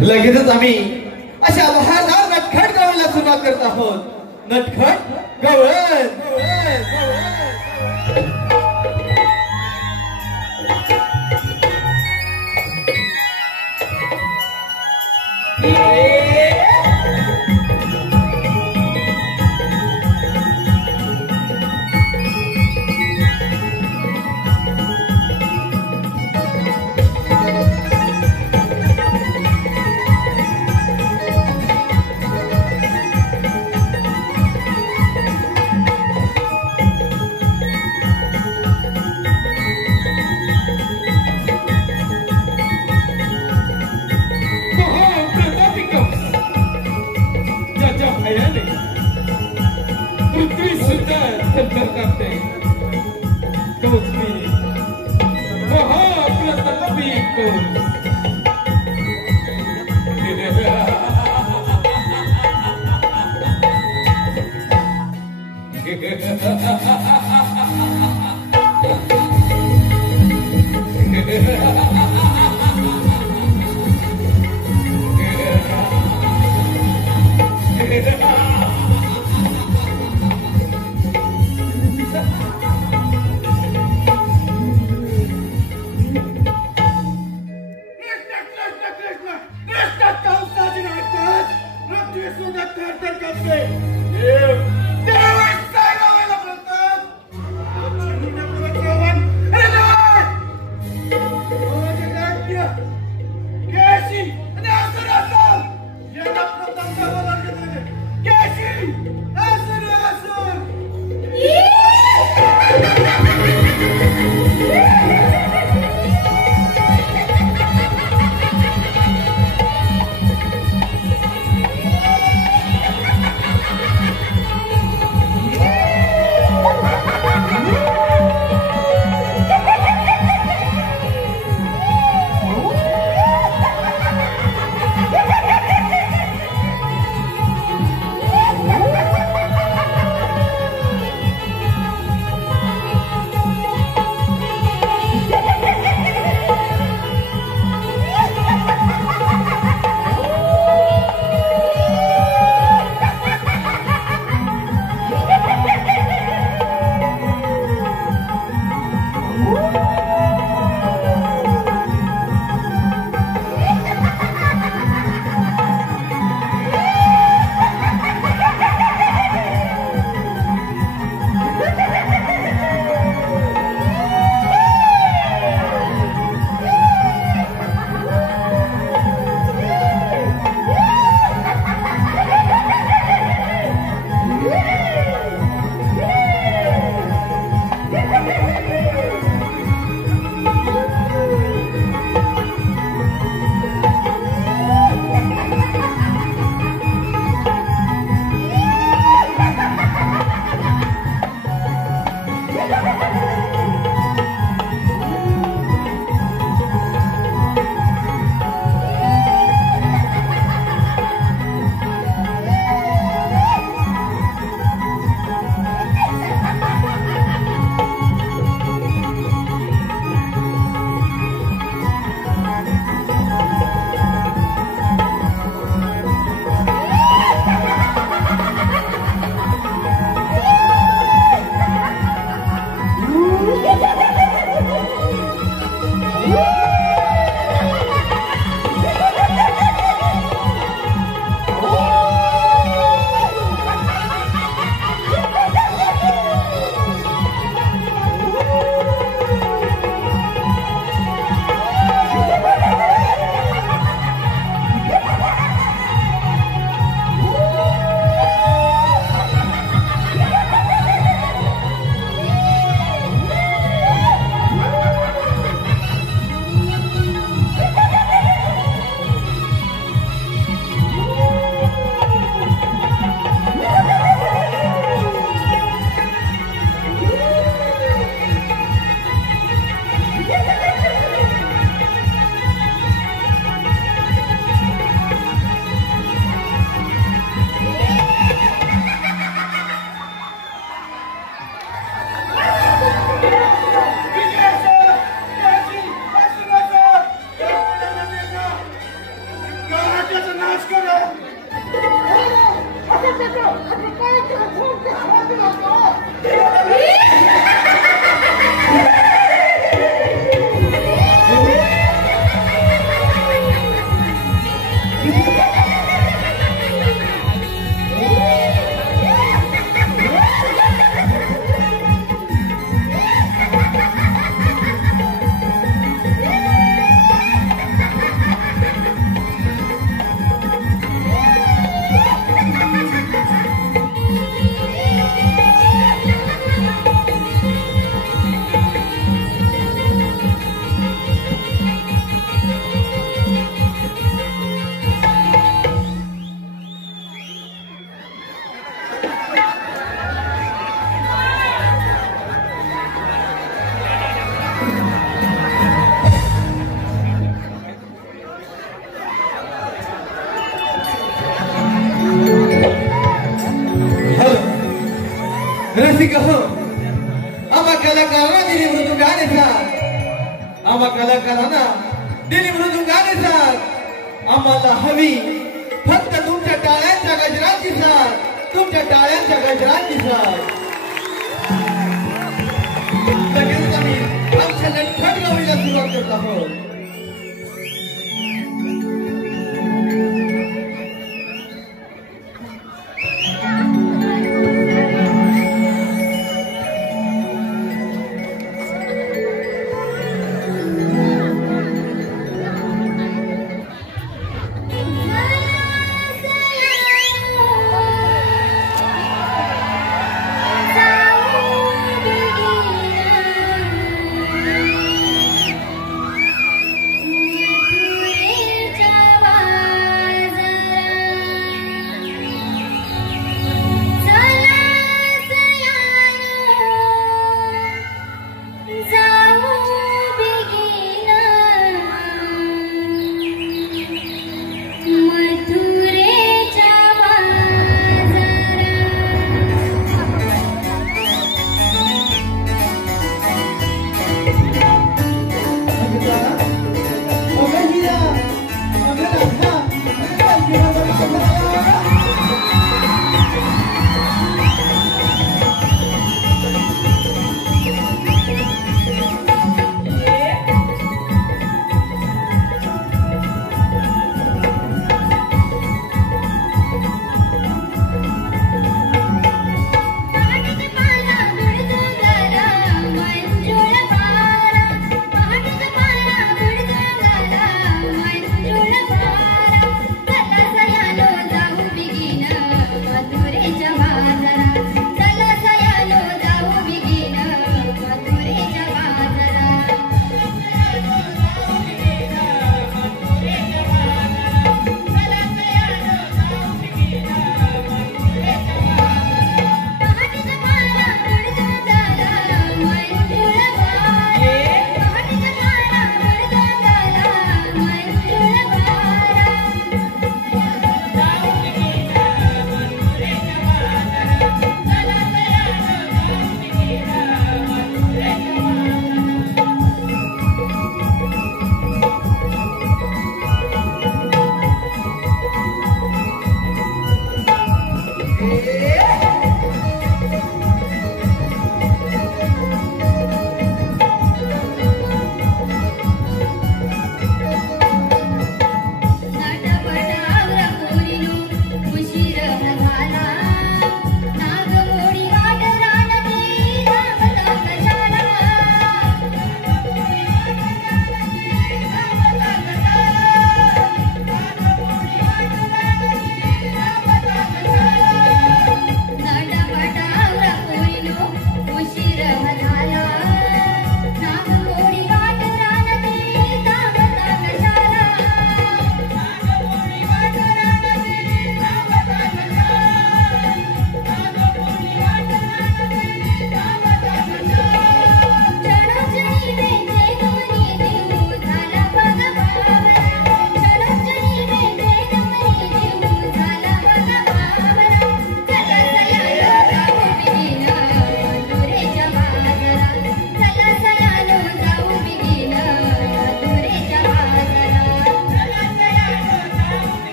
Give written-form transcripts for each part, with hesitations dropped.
लगेचच आम्ही अशा बहारदार नटखट गवळणला सुरुवात करत आहोत. नटखट गवळण. नाच करो रसिक हो आम्हा कलाकारांना दिली मृदुंगाने साथ आम्हा कलाकारांना दिली मृदुंगाने साथ आम्हाला हवी फक्त तुमच्या टाळ्यांच्या गजराची साथ तुमच्या टाळ्यांच्या गजराची साथ लगेच आम्ही आमच्या नटखट गवळीला सुरुवात करत आहोत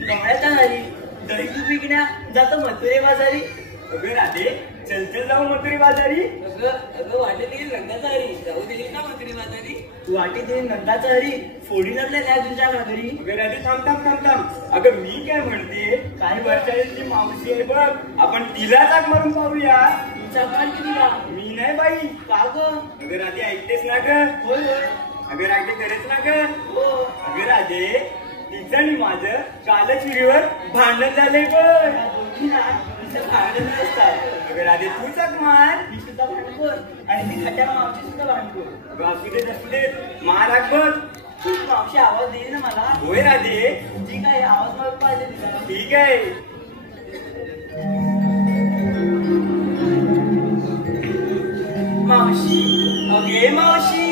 गवळ्याचा नारी दही तूप विकण्या जातो मथुरे बाजारी. अगं राधे चल चल जाऊ मथुरे बाजारी. अगं वाटेत येईल नंदाचा हरी जाऊ देईल का मथुरे बाजारी. वाटेत येईल नंदाचा हरी फोडी लागल्या त्या तुझ्या घागरी. अगं राधे थांब थांब थांब थांब. अगं मी काय म्हणते काही वर्षाची मावशी आहे बघ आपण तिला जाग मारून पाहूया. तुमचा काल किती का मी नाही बाई. का ग. अगं राधे ऐकतेस ना ग. होय होय. अगं राधे खरेच ना ग. हो. अगं राधे तिचं आणि माझं कालच विहिरीवर भांडण झालंय बघ. भांडण नसतात. अगं राधे तू चाक मार. मी सुद्धा भांडखोर आणि ती खट्या मावशी सुद्धा भांडखोर. अगं असू देत मार हाक बघ. तू मावशी आवाज देईल ना मला. होय राधे ठीक आहे आवाज मला पाहिजे तिला. ठीक आहे. मावशी अगे मावशी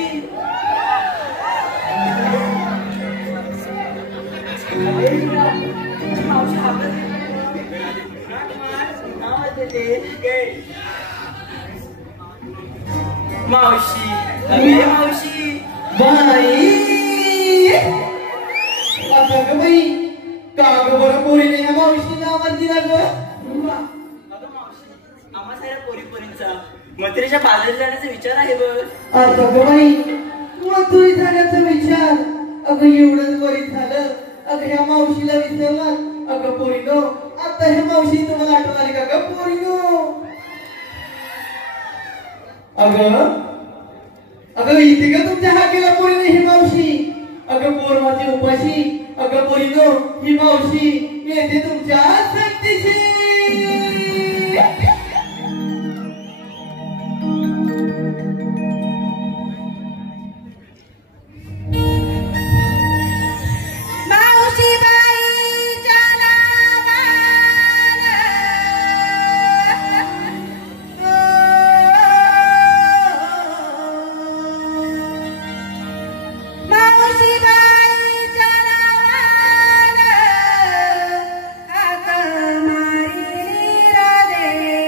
मावशी हाकत नाव देते. मावशी अगे मावशी बाई असं ग बाई का ग बरं पोरीने ह्या मावशीला आवाज दिला ग. अगं मावशी आम्हा साऱ्या पोरींचा मथुरेच्या बाजारी जाण्याचा विचार आहे बघ. आता ग बाई मथुरी जाण्याचा विचार. अगं एवढंच बरीच झालं. अगं ह्या मावशीला विसरला. अगं पोरीनो आता ह्या मावशी तुम्हाला आठवण आली का ग पोरीनो. अगं अगं इथे का तुमच्या हाकेला पोरीने ही मावशी. अगं पोर माझी उपाशी. अगं पोरीनो ही मावशी येते तुमच्या संगतीशी. मारी राधे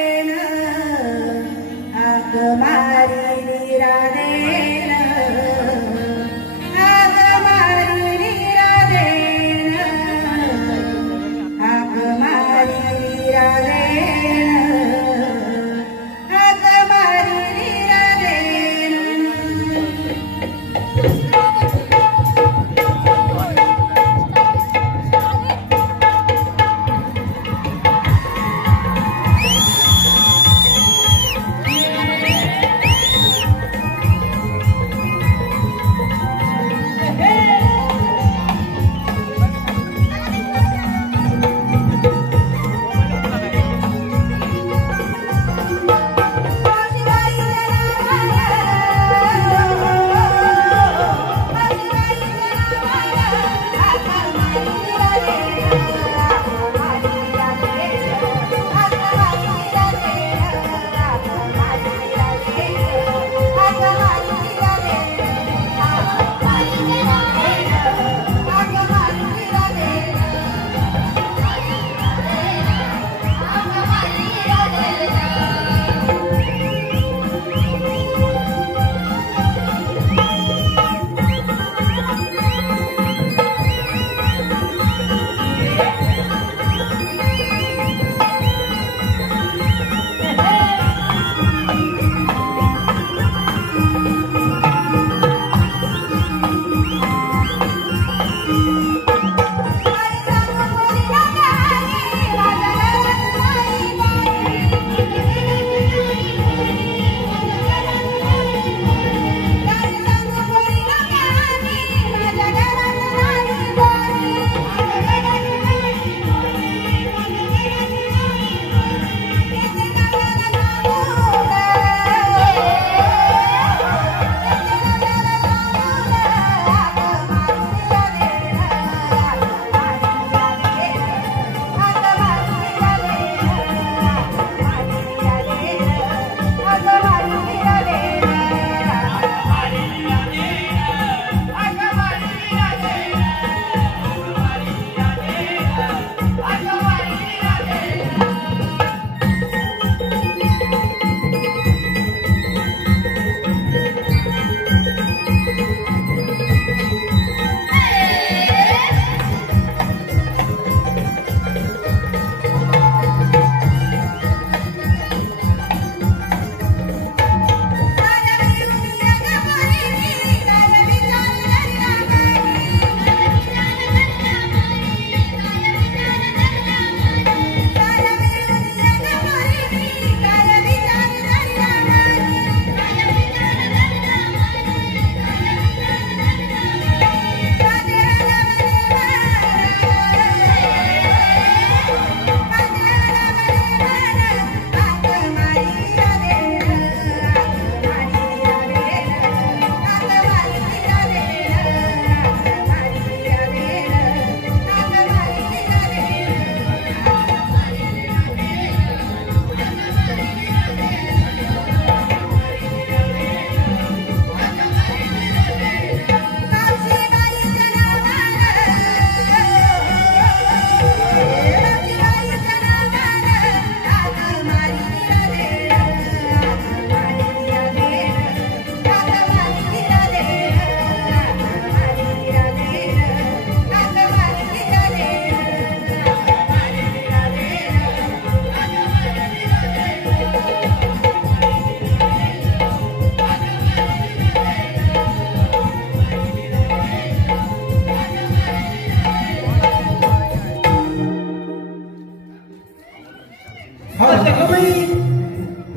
असं बाई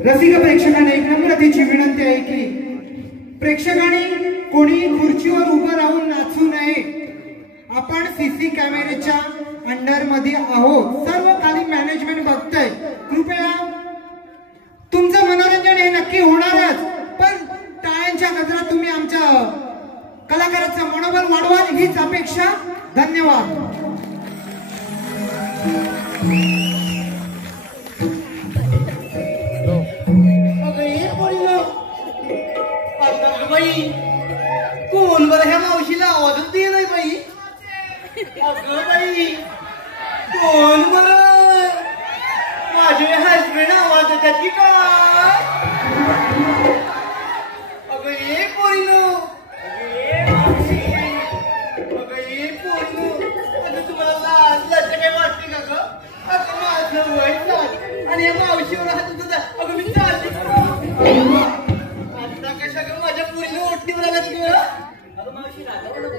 रसिक प्रेक्षकांना एक नम्रतेची विनंती आहे की प्रेक्षकांनी कोणी खुर्चीवर उभं राहून नाचू नये. आपण सीसी कॅमेऱ्याच्या अंडर मध्ये आहोत. सर्व खाली मॅनेजमेंट बघतंय. कृपया तुमचं मनोरंजन हे नक्की होणारच, पण टाळ्यांच्या गजरात तुम्ही आमच्या कलाकाराचं मनोबल वाढवाल हीच अपेक्षा. धन्यवाद. बाई कोण बरं ह्या मावशीला आवाजच दे नाही बाई. अगं बाई कोण बरं माझे हसबंड आवाज देतात की काय. अगं ये पोरीनो अगं ये पोरीनो. अगं तुम्हाला लाज काय वाटते का ग. अगं माझं वय चाल आणि या मावशीवर हात तुझा. अगं मी चालते आता कशा ग माझ्या पोरीने ओढणीवर आल्यात ग. अगं मावशी रागावू नको.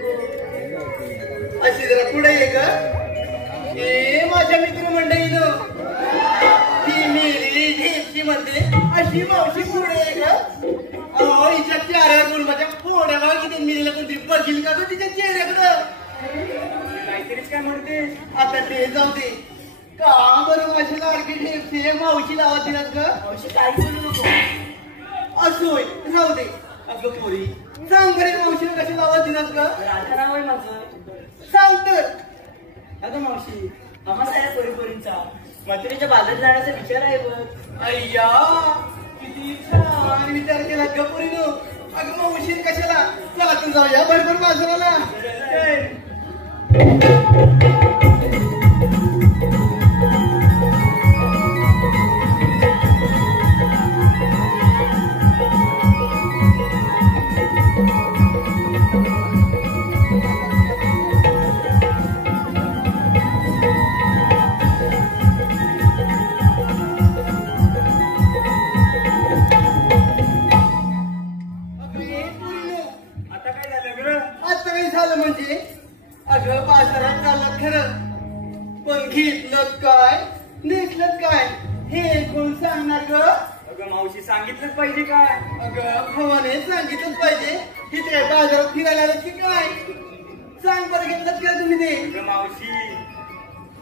अशी जरा पुढे ये ग. ए माझ्या मित्रमंडळीनं ती मेली ढेपची म्हणते अशी मावशी पुढे ये ग. अहो हिच्या चेहऱ्यावर माझ्या फोड्या बघा किती मिळेल कोणतरी बघील का ग तिच्या चेहऱ्याकडं. काहीतरीच काय म्हणते. आता ते जाऊ दे. का बरं माझी लाडकी ढेपची मावशीला आवाज दिलात ग. मावशी काही बोलू नको. असोय जाऊ दे. अगं पोरी सांग बरे मावशीला कशाला आवाज दिलात ग. राधा नाव आहे माझं. सांग तर. अगं मावशी आम्हा साऱ्या पोरीपोरींचा मथुरेच्या बाजारात जाण्याचा विचार आहे बघ. अय्या किती छान विचार केला ग पोरीनो. अगं मावशी कशाला. चला तू जाऊया बरोबर बाजाराला. म्हणजे अगं बाजारात चाललं खरं पण घेतलं काय नेसलं काय हे कोण सांगणार ग. अगं मावशी सांगितलंच पाहिजे काय. अगं भवाने सांगितलंच पाहिजे. तिथे बाजारात फिरायला आलं की काय. सांग बरं घेतलं काय तुम्ही ते. अगं मावशी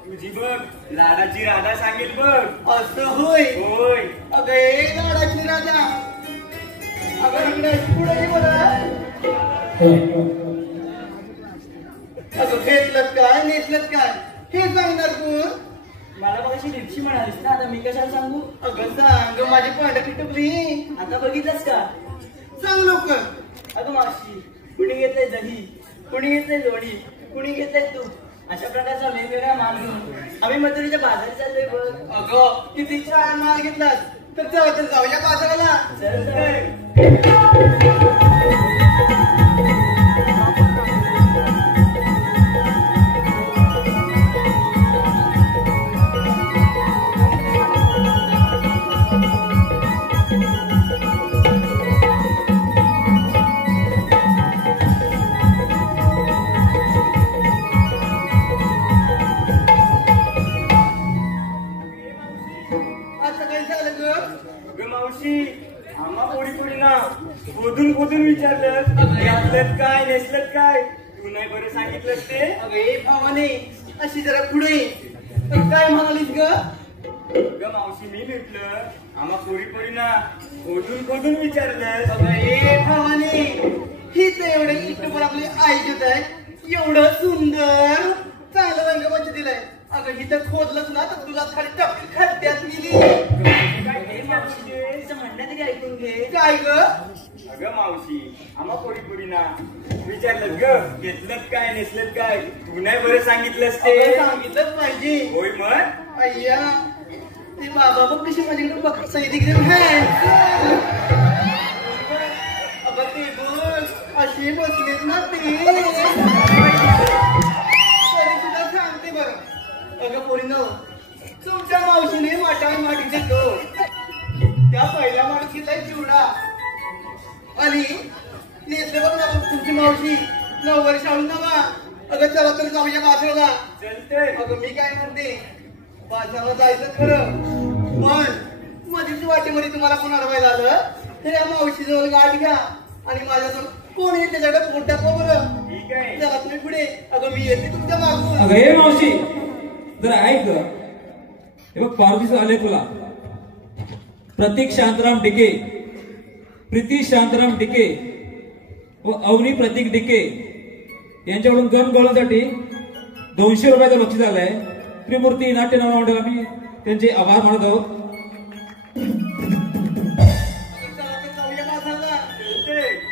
तुझी बघ लाडाची राधा सांगेल बघ. असं होय. होय. अगं ए लाडाची राजा. अगं इकडे पुढे ये बरं. अगं घेतलं काय नेसलं काय हे सांगणार कोण. मला बघ अशी लिपशी म्हणालीस ना आता मी कशाला सांगू. अगं सांग माझी पांढरी टिटपली. आता बघितलंस का. सांग लवकर. अगं मावशी कुणी घेतलंय दही कुणी घेतलंय लोणी कुणी घेतलंय तूप अशा प्रकारचा वेगवेगळा माल घेऊन आम्ही मथुरेच्या बाजारात चाललोय बघ. अगं किती छान माल घेतलास. तर चला तर जाऊया बाजाराला. खोदून विचारलं घेतलं काय नेसलं काय तू नाही बरं सांगितलं ते. अगे भावाने अशी जरा पुढे काय म्हणालीस ग. मावशी मी भेटलं आम्हा पोरीपोरीना खोदून विचारलं. अगे भावाने ही तर एवढे इष्टभर आपली ऐकत आहे. एवढं सुंदर चांगलं रंगमंच दिलंय. अगं ही तर खोदलंच ना तर तुला खाली टपकी खड्ड्यात गेली. म्हणण्यात तरी ऐकून घे. काय ग. अगं मावशी आम्हा पोरीपोरीना विचारलं ग घेतलं काय नेसलं काय तू नाही बरं सांगितलंस ते. सांगितलंच पाहिजे. होय मग. अय्या ते बाबा बघ कशी माझ्याकडे बघताय तिकडे. अगं ते बघ अशी बसलेत ना ते. तरी तुला सांगते बरं. अगं पोरीनो तुमच्या मावशीने वाटावर माटी देतो. त्या पहिल्या माणशीला चिवडा आणि नेसले बघ ना तुमची मावशी 9 वर्ष आणून नवा. अगं चला तर जाऊया बाजाराला. चलतंय. अगं मी काय म्हणते बाजाराला जायचं खरं पण मधीच वाटेमध्ये तुम्हाला कोण अडवायला आलं तर या मावशीजवळ गाठ घ्या आणि माझ्याजवळ कोण येईल त्याच्याकडे पोट टाकवा बरं. ठीक आहे. चला तुम्ही पुढे. अगं मी येते तुमच्या मागून. अगं हे मावशी जरा ऐक ग. हे बघ पारदीस आले तुला. प्रतीक शांताराम डिके, प्रीती शांताराम डिके व अवनी प्रतीक डिके यांच्याकडून गण गोळासाठी 200 रुपयाचं बक्षीस आलंय. त्रिमूर्ती नाट्य नाव मंडळ आम्ही त्यांचे आभार मानत आहोत. चला तर जाऊया माझाला. ते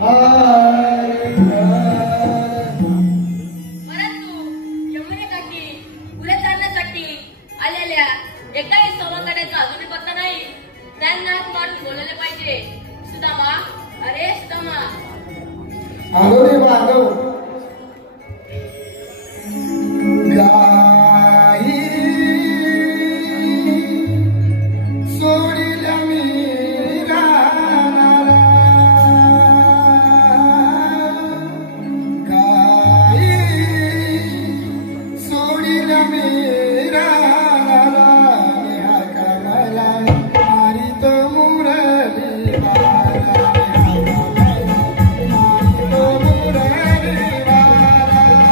परंतु यमुनेकाठी पुढे चालण्यासाठी आलेल्या एकाही सवंगड्याचा अजूनही पत्ता नाही. त्यांना मारून बोलवले पाहिजे. सुदामा, अरे सुदामा. आलो रे माधव. गाई सोडिल्या मी रानाला, गाई सोडिल्या मी रानाला, हाकाला मारित मुरली वारा, मारित मुरली वारा.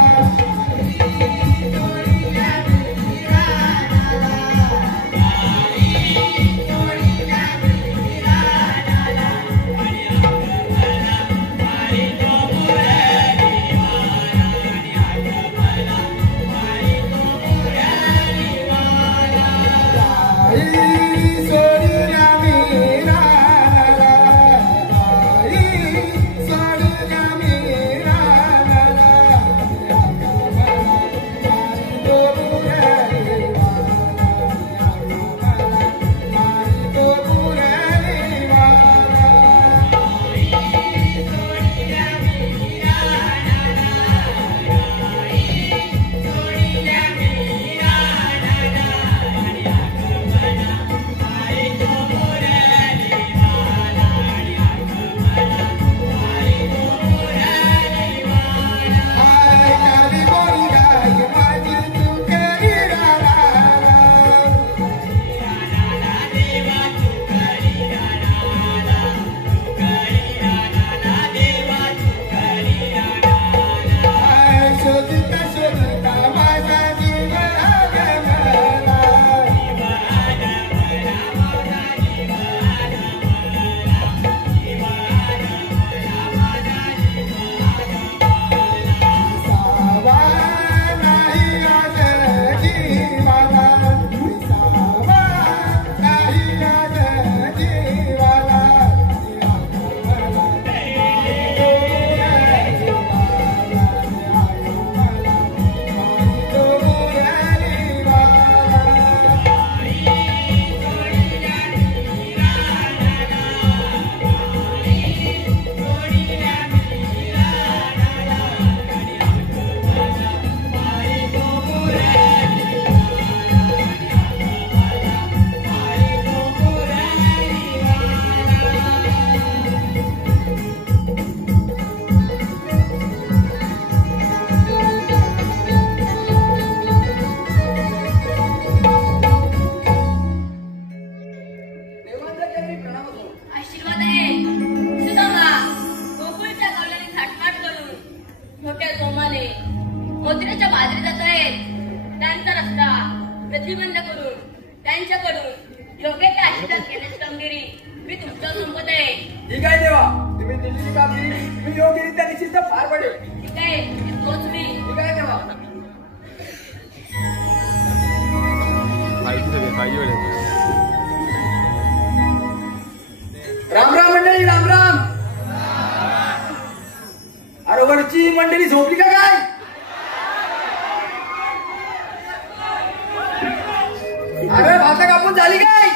आशीर्वाद आहे. सुदामा, गोकुळच्या गवल्याने थाटमाट करून मोठ्या जोमाने मथुरेच्या बाजरी जात आहेत. त्यांचा रस्ता प्रतिबंध करून त्यांच्याकडून योग्य ते आशीर्वाद घेण्याची कामगिरी मी तुमच्यावर संपत आहे. ठीक आहे देवा, तुम्ही दिलेली कामगिरी मी योग्यरित्या निश्चित पार पडेल. ठीक आहे, तोच मी. ठीक आहे देवा. राम राम मंडळी, राम राम. अरे वरची मंडळी झोपली का काय? अरे भाता कापून झाली काय?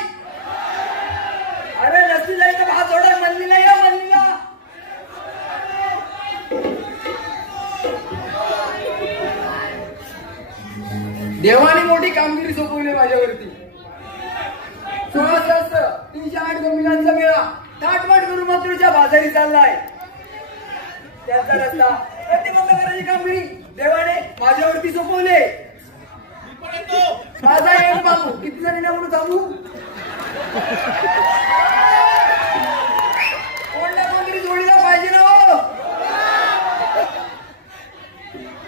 अरे नसती झाली तर भात जोडा. मंदिरला या, मंदिरला. देवाने मोठी कामगिरी सोपवली माझ्यावरती. 16 सहस्त्र 308 गोमिलांचा मेळा थाटमाट करून मथुरेच्या बाजारी चाललाय. त्यांचा रस्ता प्रतिबंध करायची कामगिरी देवाने माझ्यावरती सोपवले. माझा एक बाबू किती जणी म्हणून थांबू. कोणत्या कोणतरी जोडीला पाहिजे ना हो.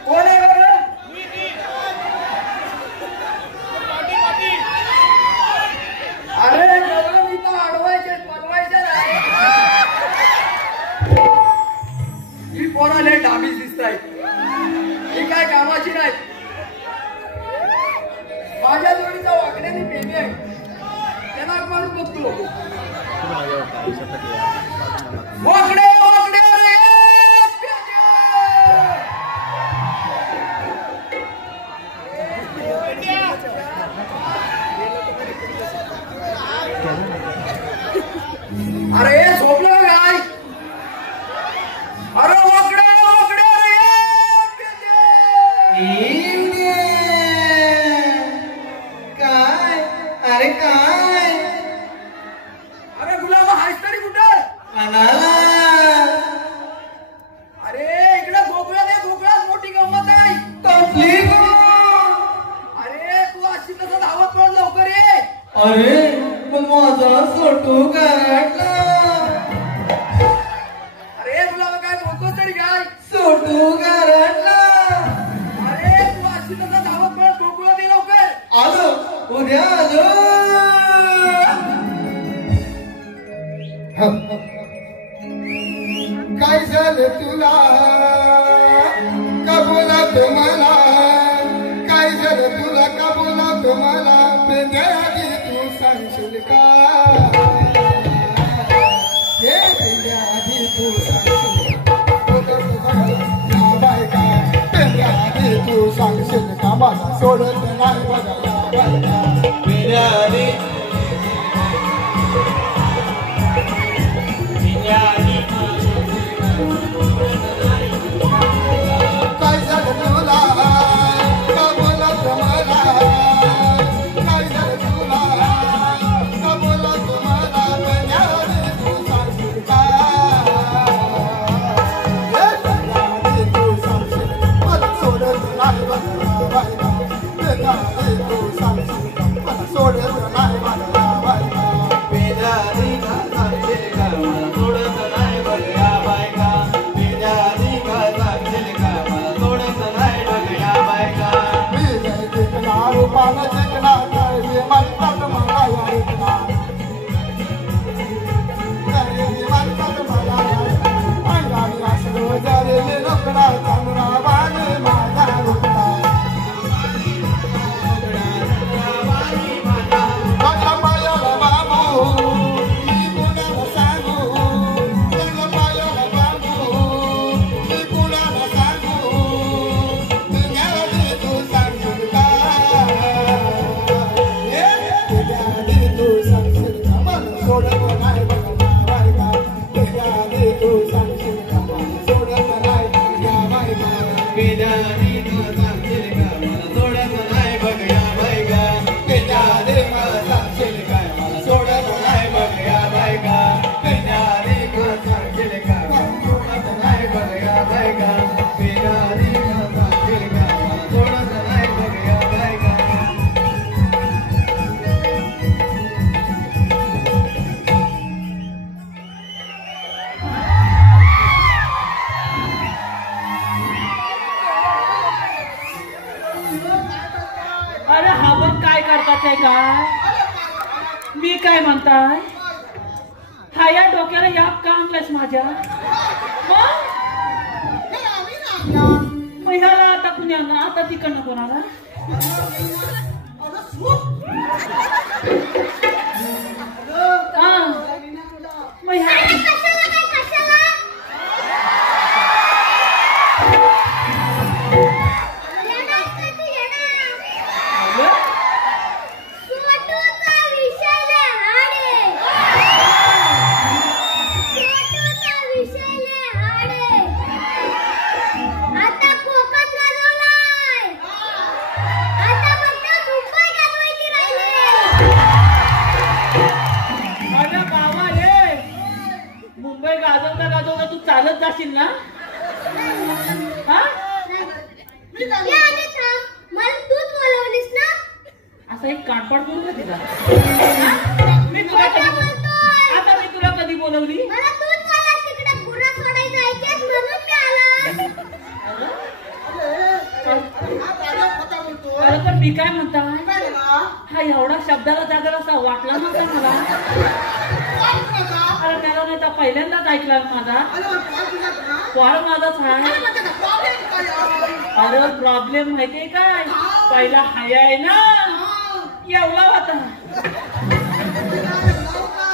कोण आहे बरं? अरे मी तर अडवायचे बनवायचे नाही. ही पोराले डाबीच दिसत आहे. ही काय कामाची नाही. माझ्या जोडीचा वाकड्याने प्रेमी आहे. त्यांना मारून बघतो. काय झोपलं का काय? अरे वाकडे वाकडे काय अरे काय अरे गुलाब हायस तरी कुठं? आणाला अरे इकडे गोकुळात आहे, गोकुळात मोठी गंमत आहे. कसली गं? अरे तू अशी कसं धावत पळत लवकर ये. अरे पण माझा सोटू गाठला. अरे तुला काय बोलतोस तरी काय? सोटू गाठला. अरे तू अशी कसं धावत पळत गोकुळात ये लवकर. आलो उद्या आलो. काय झालं तुला का बोला तुम्हाला? काय झालं तुला का बोला तुम्हाला? पेंद्याआधी तू सांगशील का? हे पेंद्याआधी तू सांगशील का? बायका पेंद्याआधी तू सांगशील का? मला सोडत नाही बघा बायका पेंद्याआधी. काय झालं तुला का बोला तुम्हाला? काय झालं तुला का बोला तुम्हाला? पेंद्याआधी तू सांगशील का? हे पेंद्याआधी तू सांगशील मला सोडत नाही बघा बायका पेंद्याआधी तू सांगशील का? मला सोडत नाही बघा बायका पेंद्याआधी का सांगशील का? मला सोडत नाही बघा बायका पेंद्याआधी का सांगशील का? मला सोडत नाही बघा बायका. मी नाही जिंकणार रूपानं जिंकणार काय हे म्हणतात मला ऐकणार. जरी मी म्हणतात मला अंगाने असलो जरी मी रुकला चांगला वाणी माझा रुकला. माझ्या पायाला बाबू मी कुणाला सांगू? माझ्या पायाला बाबू मी कुणाला सांगू? पेंद्याआधी तू सांगशील का? पेंद्याआधी तू सांगशील का? मला सोडत नाही बघा बायका पेंद्याआधी तू सांगशील का? मला सोडत नाही बघा बायका पेंद्याआधी तू सांगशील का? मला सोडत नाही बघा बायका पेंद्याआधी मला सांगशील काय? मला सोडत नाही बघा बायका पेंद्याआधी मला सांगशील का? मला सोडत नाही बघा बायका पेंद्याआधी मला सांगशील का? मला सोडत नाही बघा बायका. अरे हा बघ काय करतात आहे काय? मी काय म्हणताय? हा या डोक्याला या का आणलास माझ्या? मग ह्याला आता कुणाला? आता तिकडनं कोणाला? हा मग ह्या गाजवता तू चालत जाशील ना? हा असा एक कानपाड बोलू का तिला? मी तुला आता मी तुला कधी बोलवली? अरे पण मी काय म्हणताय? हा एवढा शब्दाला जागर असा वाटला नव्हता मला. अरे त्याला नाही तर पहिल्यांदाच ऐकला माझा. कॉल माझाच आहे. अरे प्रॉब्लेम माहितीये काय? पहिला हाय आहे ना एवढा होता,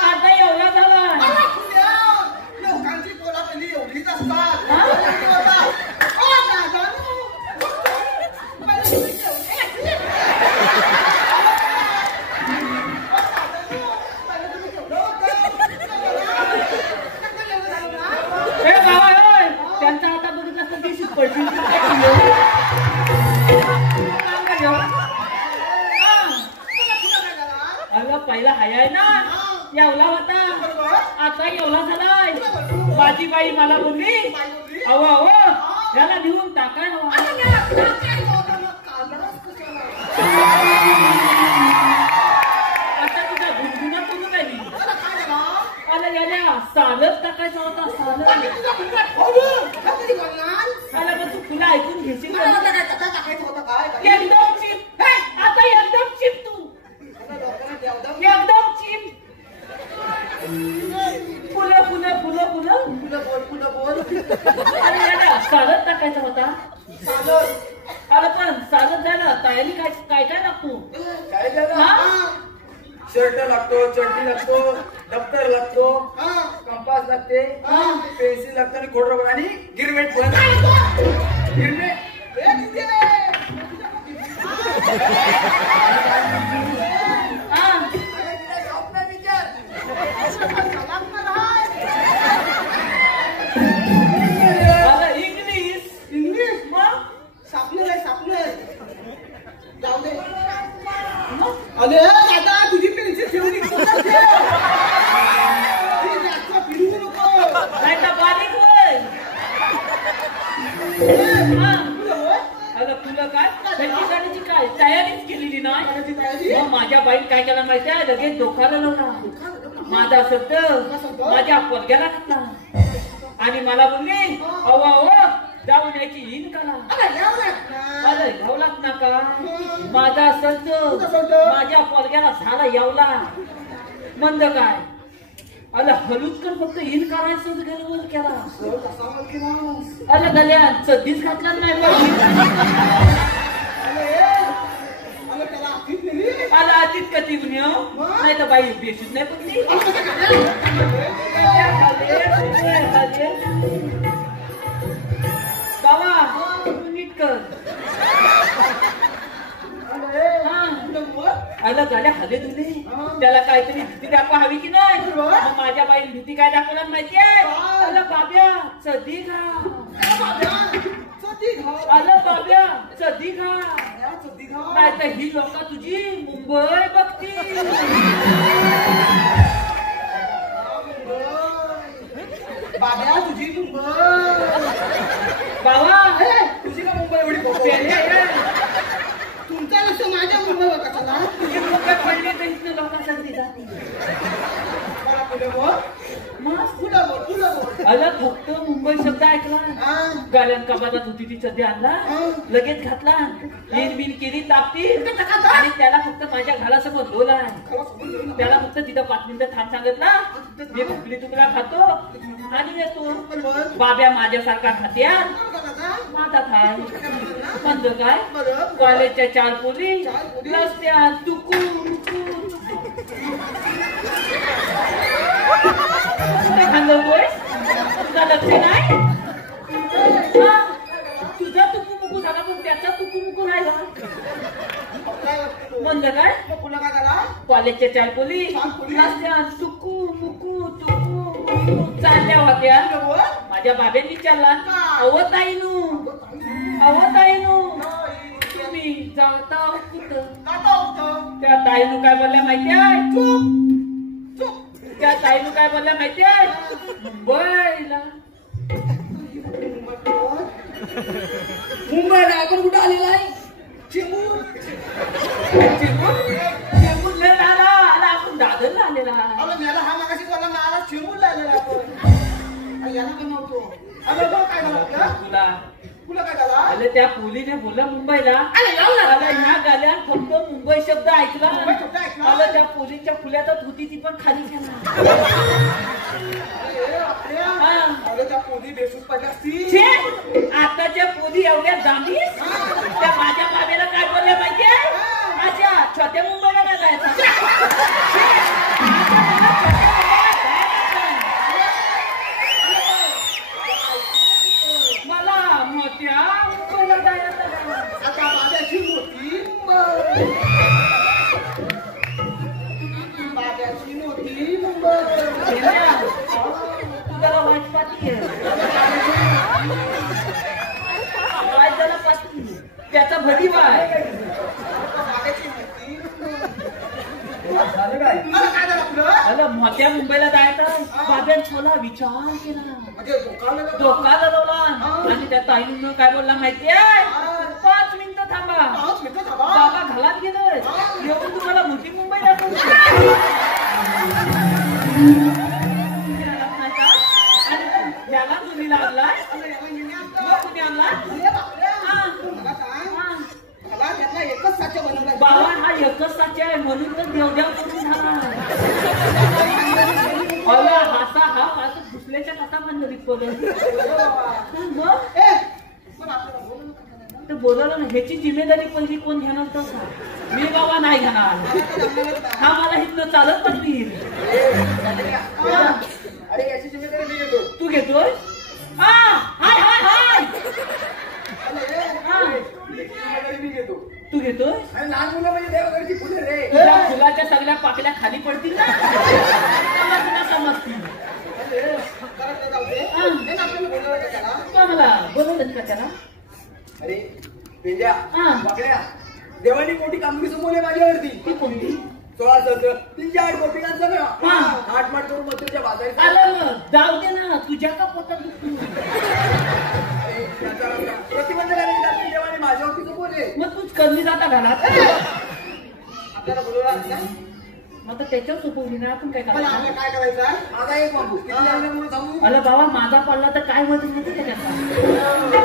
आता एवढा झाला. लोकांची बोला पहिली एवढीच असतात. एवढा झालाय माझी बाई मला बोलली अहो अहो याला लिहून टाकाय आता तुझा गुणगुणा करू काय मी आला याला सालच टाकायचा होता सालच आला मग तू तुला ऐकून घेशील एकदम चिप आता एकदम चिप तू एकदम चिप फुलं फुलं फुलं फुलं अरे याला सालच टाकायचा होता अरे पण सालच जायला तयारी काय काय काय लागतो काय झालं शर्ट लागतो चड्डी लागतो दप्तर लागतो कंपास लागते पेन्सिल लागतं आणि खोड रबर आणि गिरमेट पण गिरमेट इंग्लिश मग जाऊ दे अरे दादा तुझी पेन्सिल ठेवून फिरू नको नाही तर बारीक होय तुला काय त्याची गाडीची काय तयारीच केलेली नाही मग माझ्या बाईक काय केला माहिती आहे लगेच डोकाला लावला माझा शब्द माझ्या पोरग्याला घातला आणि मला बोलली अहो अहो जाऊन याची इन कला अरे घावलाच ना का माझा शब्द माझ्या पोरग्याला झाला यावला मंद काय अरे हलूच कर फक्त इन करायचं घरवर केला अरे गल्या सध्याच घातला नाही आला आतीत कधी नाही तर बाई बेशूच नाही पडली बाबा तू नीट कर आला गाड्या हले तुले त्याला काहीतरी भीती दाखवा हवी की नाही मग माझ्या बाईला भीती काय दाखवणार माहितीये आला बाब्या सदी घा आला बाब्या सदी घा नाही तर ही लोक तुझी मुंबई बघतील बाबा तुझी मुंबई बाबा तुझी का मुंबई एवढी तुमचा लक्ष माझ्या मुंबईवर कशाला तुझी मुंबई पडली तर इथं लोकांसाठी जाते अला फक्त मुंबई शब्द ऐकला गाड्यान कबादात होती ती सध्या आणला लगेच घातला लीन बिन केली तापती आणि त्याला फक्त माझ्या घरासमोर बोला त्याला फक्त तिथं 5 मिनिटं थांब सांगितला मी भुकली तुकडा खातो आणि येतो बाब्या माझ्यासारखा खात्या माझा थाय म्हणजे काय कॉलेजच्या 4 पोरी रस्त्यात तुकू खांदवतोय तुझा लक्ष नाही तुझा तुकू मुकू झाला पण त्याचा तुकू मुकू राहिला म्हणजे काय कॉलेजच्या 4 पोली रस्त्यात तुकू मुकू तुकू चालल्या होत्या माझ्या बाबेने विचारला अहो ताईनू तुम्ही जाता कुठं त्या ताईनू काय बोलल्या माहिती आहे त्या ताईनू काय बोलल्या माहिती आहे मुंबईला आपण कुठं आलेला आहे चेंबूर लय आला आपण दादरला आलेला हा मागाशी बोलला मला चेंबूरला आलेला आपण याला पण नव्हतो अरे काय झालं तुला काय झाला अरे त्या पोलीने बोलला मुंबईला ह्या गाड्या फक्त मुंबई शब्द ऐकला अरे त्या पोलीच्या फुल्यातच होती ती पण खाली त्या पोली बेसूस पडल्या असतील आताच्या पोली एवढ्या दामी त्या माझ्या बाबेला काय बोलल्या माहितीये अच्छा छोट्या मुंबईला नाही जायचं मला मोठ्या मुंबईला जायचं आता बाब्याची मोठी मुंबई तुला वाट पाहतीये त्याचा भरीव आहे झालं काय अरे मोठ्या मुंबईला जायचं बाब्यान थोडा विचार केला, म्हणजे धोका लढवला आणि त्या ताईनं काय बोलला माहितीये, 5 मिनिटं थांबा, बाबा घालात गेलं, येऊन तुम्हाला मोठी मुंबई दाखवतो. आणि याला तुम्ही लागलाय, मग कुणी आणला? एकच साच्या बनवला. बाबा हा एकच साचा आहे म्हणून तर देवदेव करून झाला. अला हासा हा पाच दुसऱ्याच्या कथा पण रिपोर्ट मग तर बोलवलं ना, ह्याची जिम्मेदारी पहिली कोण घेणार तर मी बाबा नाही घेणार, हा मला इथं चालत पण नाही. अरे याची जिम्मेदारी मी घेतो. तू घेतोय? हाय हाय हाय जिम्मेदारी मी घेतो. तू घेतोय? आणि लहान मुलं म्हणजे देवघरची फुले रे. तुझ्या फुलाच्या सगळ्या पाकल्या खाली पडतील ना, तुला समजतील. मला बोलवलं का त्याला? अरे पेंड्या हा. वाकड्या, देवानी मोठी कामगिरी सोपवली माझ्यावरती. ती कोणती? 16 सत्र 308 गोपिकांचा मेळा. हा. थाटमाट करून मथुरेच्या बाजारी आलं जाऊ दे ना, तुझ्या का पोटात दुखतो? प्रतिबंध करायची देवाने माझ्यावरती सोपवले. मग तूच करली जाता घरात. आपल्याला बोलवला मग तर त्याच्यावर सोपवली ना, आपण काय पण करायचं? आपल्याला काय करायचं? आता एक बाबू किती लागल्यामुळे सांगू. अरे बाबा माझा पडला तर काय होत नाही त्याच्यात.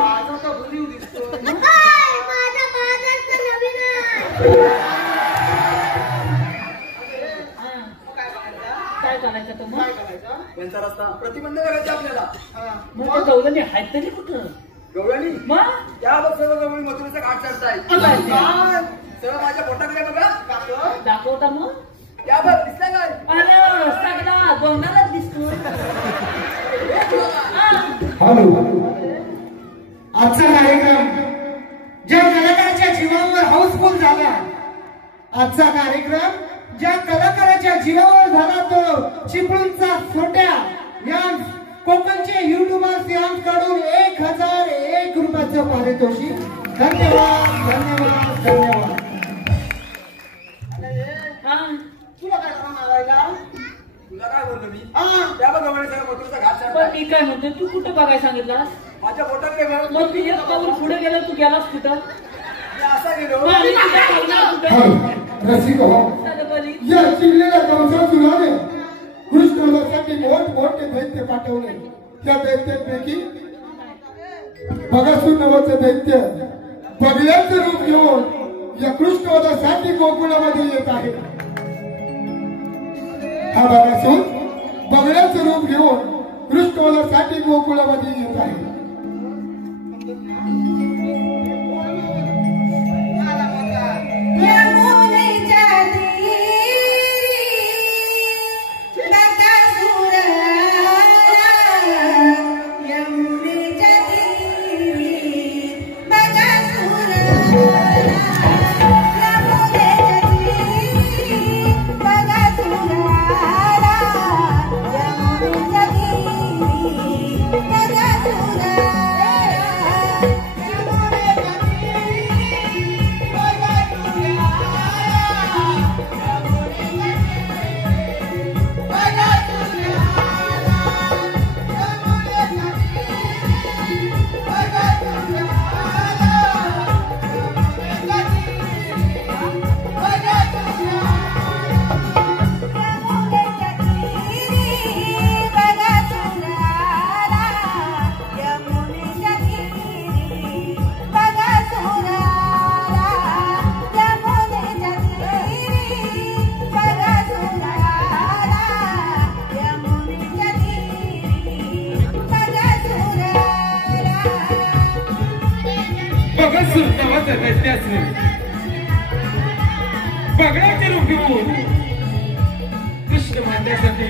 माझा तर भुलीव दिसतो. काय करायचं तो मग? त्यांचा रस्ता प्रतिबंध करायचा आपल्याला. मग त्या गवळणी आहेत तरी कुठं? गवळणी मग त्यावर सर्व गवळी मथुरेचा घाट चढताय. सगळं माझ्या पोटाकडे बघा. दाखवता मग? त्यावर दिसला काय? अरे सगळा दोंडालाच दिसतो. हॅलो, आजचा कार्यक्रम ज्या कलाकाराच्या जीवावर हाऊसफुल झाला, आजचा कार्यक्रम ज्या कलाकाराच्या जीवावर झाला तो चिपळूणचा छोट्या यांस कोकणचे युट्यूबर्स यांकडून 1001 रुपयाचं पारितोषिक. धन्यवाद धन्यवाद धन्यवाद. हा तुला काय करा मारायला? तुला काय बोलतो मी? त्या बघ गवळी सगळं मथुरेचा घाट पण चढताय. मी काय म्हणतो, तू कुठं बघायला सांगितलास? माझ्या पोटाकडे बघ. मग तू एक पाऊल पुढे गेला, तू गेलास कुठं? मी असा गेलो. मग आम्ही तुझ्या पावलावर कुठं? रसिक हो, साधं बली. या चिडलेल्या कंसासुराने कृष्णवधासाठी मोठमोठे दैत्य पाठवले. त्या दैत्यांपैकी बगासूर नावाचं दैत्य बगल्याचं रूप घेऊन या कृष्णवधासाठी गोकुळामध्ये येत आहे. हा बगासूर बगल्याचं रूप घेऊन कृष्णवधासाठी गोकुळामध्ये येत आहे. बगड्याचे रूप घेऊन कृष्ण मांडण्यासाठी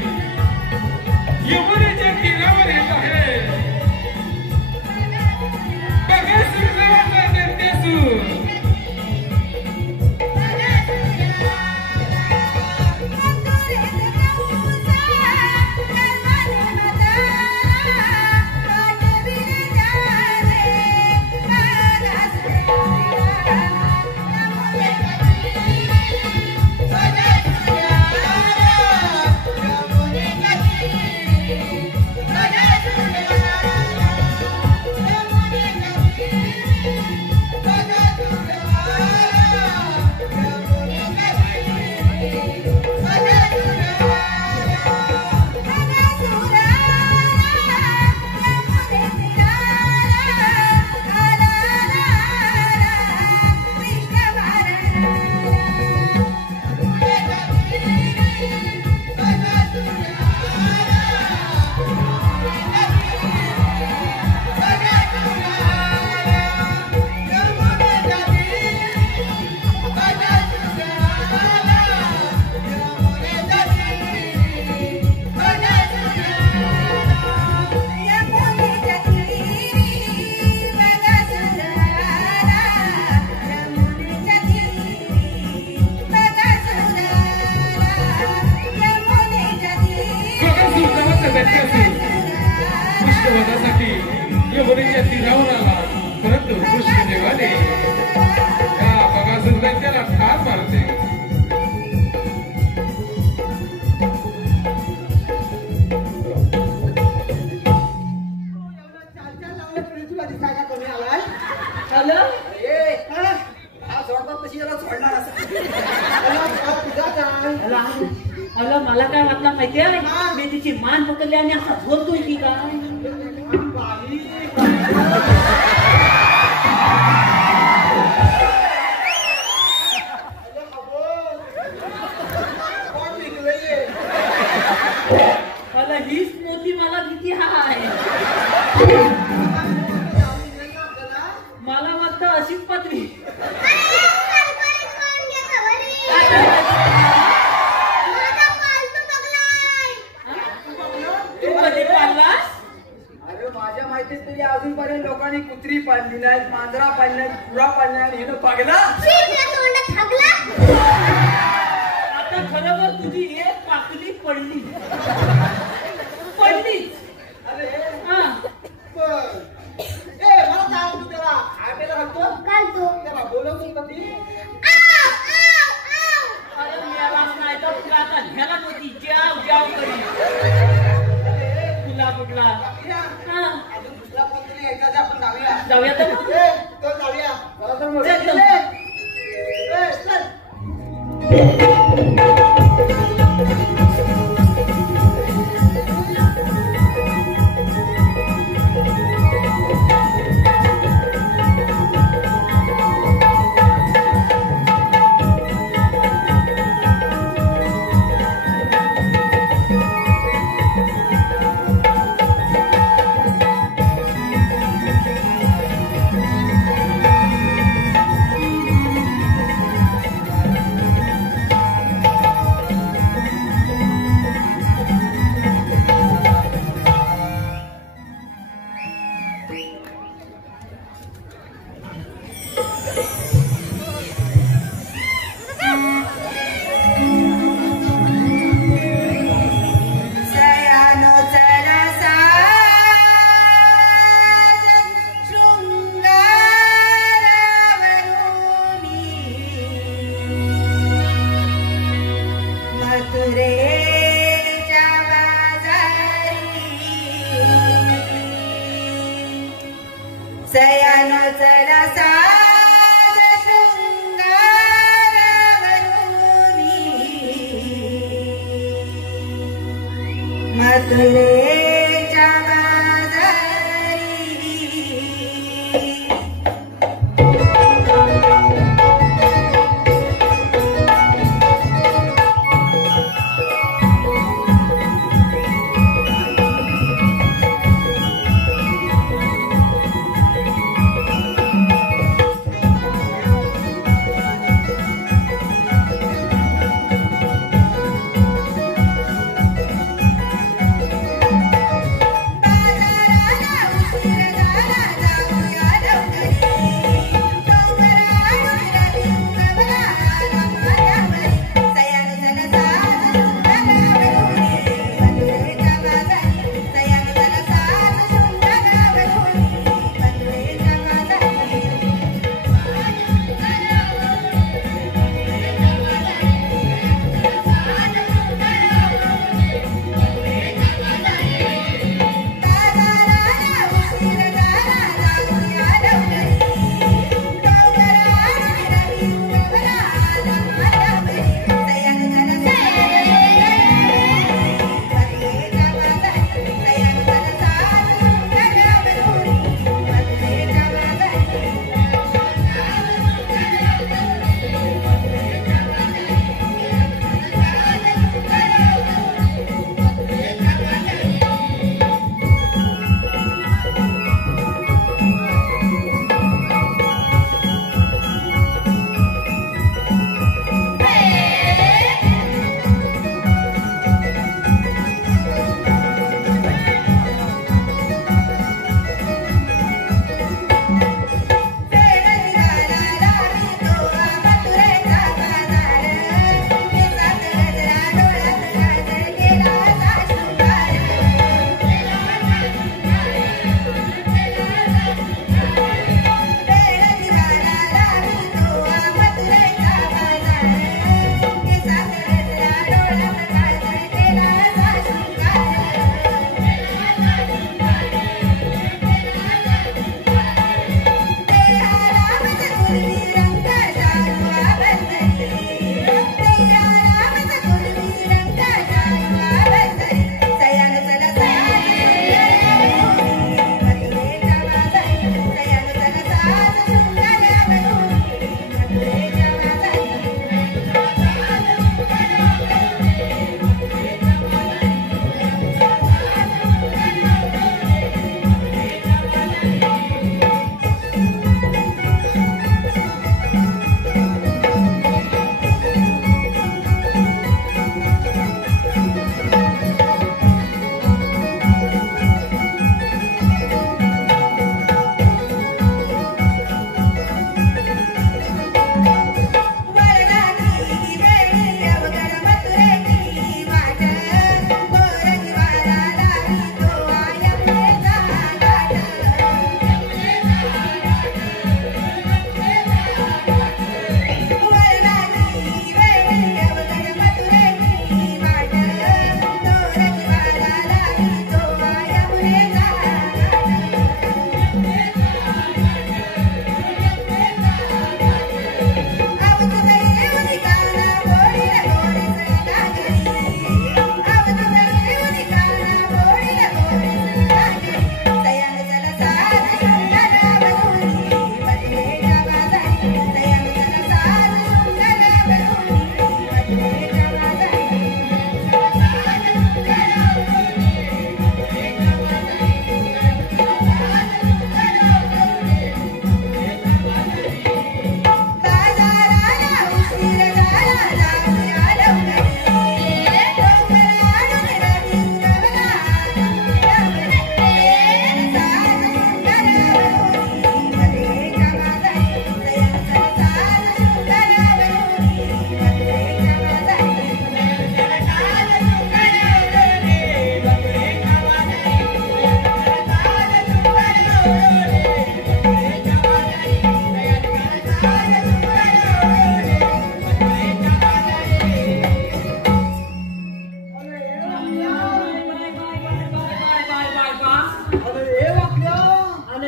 यमुनेच्या तीरावर येत आहे. बगासूर नावाचा दैत्यासूर वधासाठी यमुनेच्या तीरावर आला, परंतु कृष्ण देवाने या बगासूर दैत्याला ठार मारले. हॅलो हा सोडतात तशी याला सोडणार असं. हॅलो मला काय वाटलं माहितीये, मी तिची मान पकडली आणि असा झोपतोय की काय. मला हीच नव्हती, मला किती हाय. मला वाटतं अशीच पत्नी. तू कधी पाळलास? अरे माझ्या माहितीत तरी अजूनपर्यंत लोकांनी कुत्री पाळली नाहीत, मांजरा पाळली नाहीत, पुरा पाळली नाही. हे पागला आता खरोबर तुझी एक पाकली पडली. पडलीच. हा अरे मेलाच नाही तर तुला आता घ्यायला नव्हती. जाव जाव करी तुला कुठला. हा जाऊया तर मग. चल,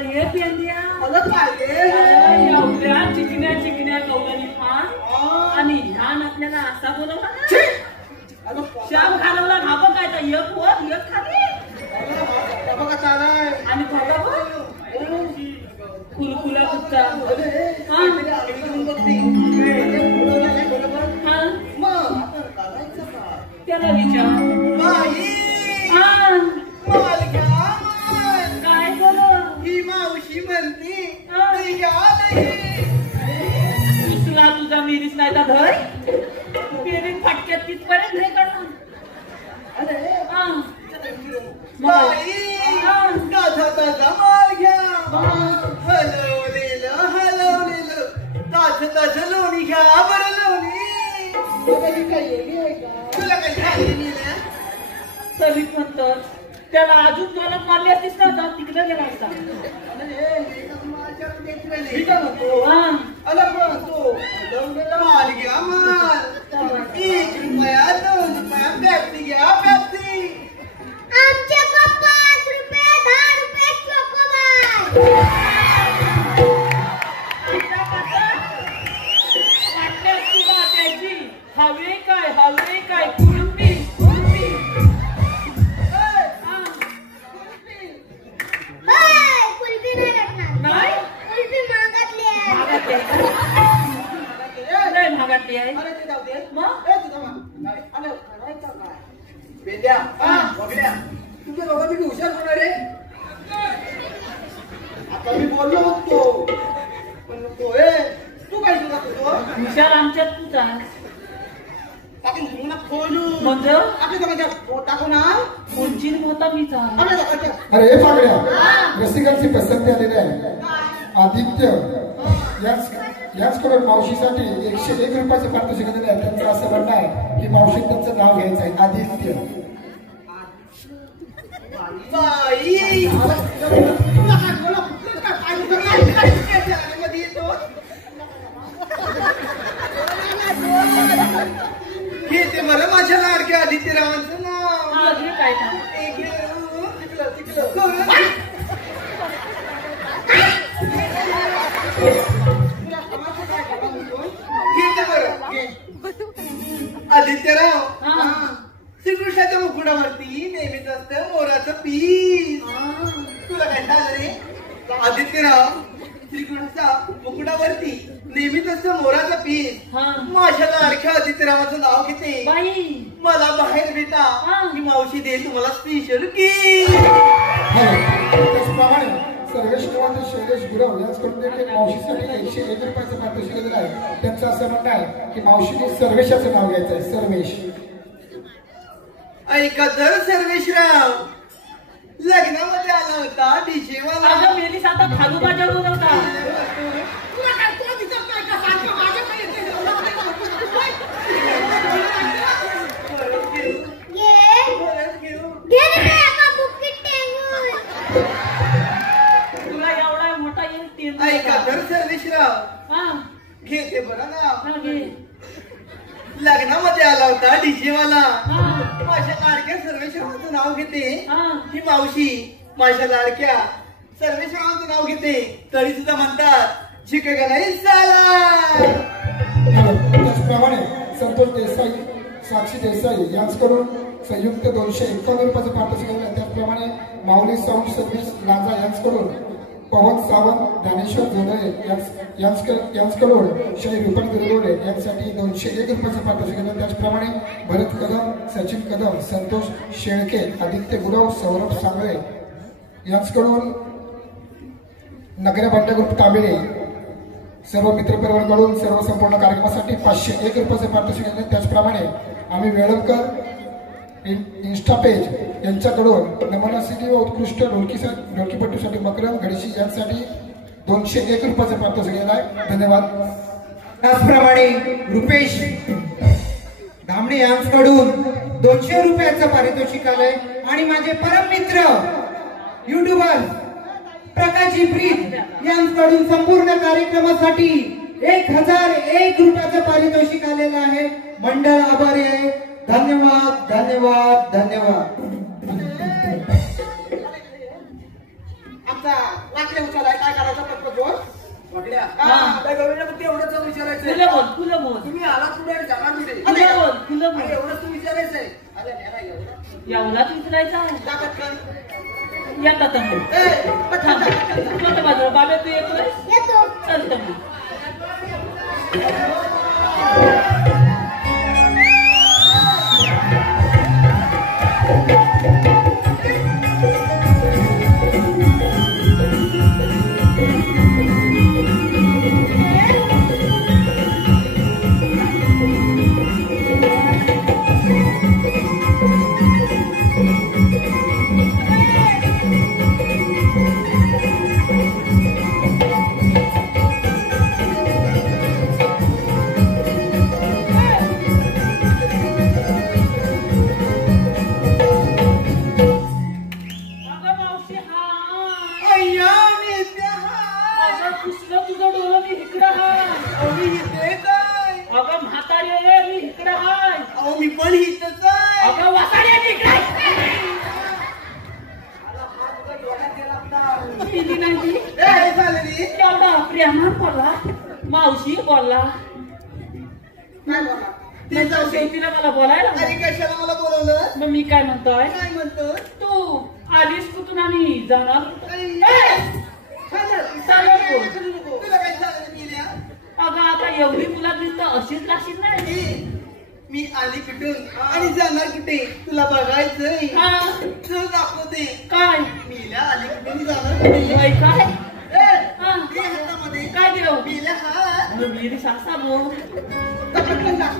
ये पेंद्या अगं काय रे? एवढ्या चिकन्या गवळणी फान आणि ह्यान आपल्याला असा बोलवला ना अगं श्याम घालवला घाबं काय तर एक वर एक खाली बघा चालाय. आणि बघा कुलकुला कुत्ता हा हा त्याला विचार हा काय बोल ही मावशी म्हणती हा. तुला तुझा मिरीस नाही तर धर मिरीस फटक्यात तिथपर्यंत नाही करणार हा. ताजा माल घ्या. हलवलेलं ताजं लोणी घ्या. बरं लोणी तुला काही खायला नेलं? तरी म्हणतो त्याला अजून जोरात मारली असतीस ना तर तिकडे गेला असता हा. माल घ्या माल. 1 रुपया 2 रुपया पेप्सी घ्या पेप्सी. आमच्या 5 रुपये 10 रुपये चोकोबार. वाटल्यास तुला त्याची हवे काय कुळमी हाय, कुल्फी नाही भेटणार. नाही कुल्फी महागातली आहे. लय महागातली आहे अरे ते जाऊ दे. मग ए, तुझा मा- अरे, करायचं काय? पेंड्या, बघड्या, तुझ्या दोघांनी मी हुशार होणार रे. आता मी बोललो होतो पण नको तू काय सुद्धा करतो? हुशार आमच्यात तूच आहे टाकीन तुम्हाला खोलू म्हणजे आपल्या दोघांच्या पोट टाकू ना. कोणची होता मीच आहे आपल्या दोघांच्या अरे हे पागड्या रसिकांची पसंती आलेली आहे. आदित्य याचकडून मावशीसाठी 101 रुपयाचं पारितोषिक दिलं आहे. त्यांचं असं म्हणणं आहे की मावशी त्यांचं नाव घ्यायचं आहे आदित्य. बाई तुला काय बोला काय मध्ये येतो घेते बरं माझ्या लाडक्या आदित्यरावांचं नाव. हा घे काय ना आदित्यराव हा. श्रीकृष्णाच्या मुकुटावरती नेहमीच असतं मोराचं पीस. तुला काय झालं रे? आदित्यराव श्रीकृष्णाच्या मुकुटावरती नेहमीच असतं मोराचं पीस. हा. माझ्या लाडक्या आदित्यरावाचं नाव घेते. बाई मला बाहेर भेटा हा. ही मावशी देईल तुम्हाला स्पेशल की. त्याचप्रमाणे सर्वेश निवांत शैलेश गुरव याचकडून देखील मावशीसाठी 101 रुपयाचं पारितोषिक दिलं आहे. त्यांचं असं म्हणणं आहे की मावशीने सर्वेशाचं नाव घ्यायचं आहे सर्वेश. ऐका तर सर्वेशराव लग्नामध्ये आला होता डीजे वाला. अगं मेलीस आता खालूबाजा बोलवता तुला काय तो दिसत नाही का? सारखं माझ्याकडे येते. बरंच घेऊ. घे रे बे, एका बुक्कीत टेंगून. तुला एवढा मोठा येईल तीन ऐका तर सर्वेशराव हा घेते बरं ना. हा घे लग्नामध्ये आला होता डीजे वाला. हा माझ्या लाडक्या सर्वेशरावांचं नाव घेते. हा ही मावशी माझ्या लाडक्या सर्वेशरावांचं नाव घेते तरी सुद्धा म्हणतात शिकेगा नाही साला. त्याचप्रमाणे संतोष देसाई साक्षी देसाई यांच्याकडून संयुक्त 251 रुपयाचं पारितोषिक दिलं आहे. त्याचप्रमाणे माऊली साऊंड सर्व्हिस लांजा यांच्याकडून पवन सावंत ज्ञानेश्वर जोडळे यांच्याकडून श्री रुपन गिरगोडे यांसाठी 201 रुपयाचं पारितोषिक दिलं. त्याचप्रमाणे भरत कदम सचिन कदम संतोष शेळके आदित्य गुरव सौरभ सांगळे यांच्याकडून नगरे बंड ग्रुप तांबेरे सर्व मित्रपरिवाराकडून सर्व संपूर्ण कार्यक्रमासाठी 501 रुपयाचं पारितोषिक दिलं. त्याचप्रमाणे आम्ही वेळवकर इंस्टा पेज यांच्याकडून नमना सिटी व उत्कृष्ट ढोलकीपट्टीसाठी मकरंद घडशी यांसाठी 201 रुपयाचं पारितोषिक दिलं आहे. धन्यवाद. त्याचप्रमाणे रुपेश धामणे यांच्याकडून 200 रुपयाचं पारितोषिक आलंय. आणि माझे परम मित्र युट्यूबर प्रकाशजी प्रीत यांच्याकडून संपूर्ण कार्यक्रमासाठी 1001 रुपयाचं पारितोषिक आलेलं आहे. मंडळ आभारी आहे. धन्यवाद धन्यवाद धन्यवाद. आमचा तुझा वाकड्या उचलाय काय करायचं पटपट बोल. वाकड्या हा. त्या गवळीला फक्त एवढंच विचारायचं फुलं बोल तुम्ही आला कुठे आणि जाणार कुठे फुलं बोल एवढंच तू विचारायचंय. अरे नेला एवढं. यावलाच विचारायचा आहे. जा पटकन. या तंबू ए, पटकन जा, पटकन जा. कोणत्या बाजूला बाबा तू येतोय येतो. चल तंबू अय्या, नेत्या हाय. अगं कृष्ण तुझं डोळं मी इकडं हाय. अहो, मी इथेच आहे. अगं म्हातारी आहे मी इकडं हाय. अहो, मी पण इथेच आहे. अगं वासाडी आहे मी इकडं हाय. पिली नाही ती. ए, हे झालं रे. एवढा प्रेमान बोलला मावशी बोलला काय बोला? ते जाऊ दे. शेवटीला मला बोलायला अरे कशाला मला बोलवलं? मग मी काय म्हणतोय काय म्हणतो? तू आलीस कुठून आणि जाणार चालेल बोल. तुला काय झालं रे पिल्या? अगं आता एवढी मुला दिसतं अशीच राशील नाही ए, मी आली कुठून आणि जाणार कुठे तुला बघायचंय. हा. चल दाखवते. काय मीला आली कुठे आणि जाणार कुठे? वय काय ए, हा. हे हातामध्ये. काय देऊ मीला हा. मी सासा बोल पटकन जा.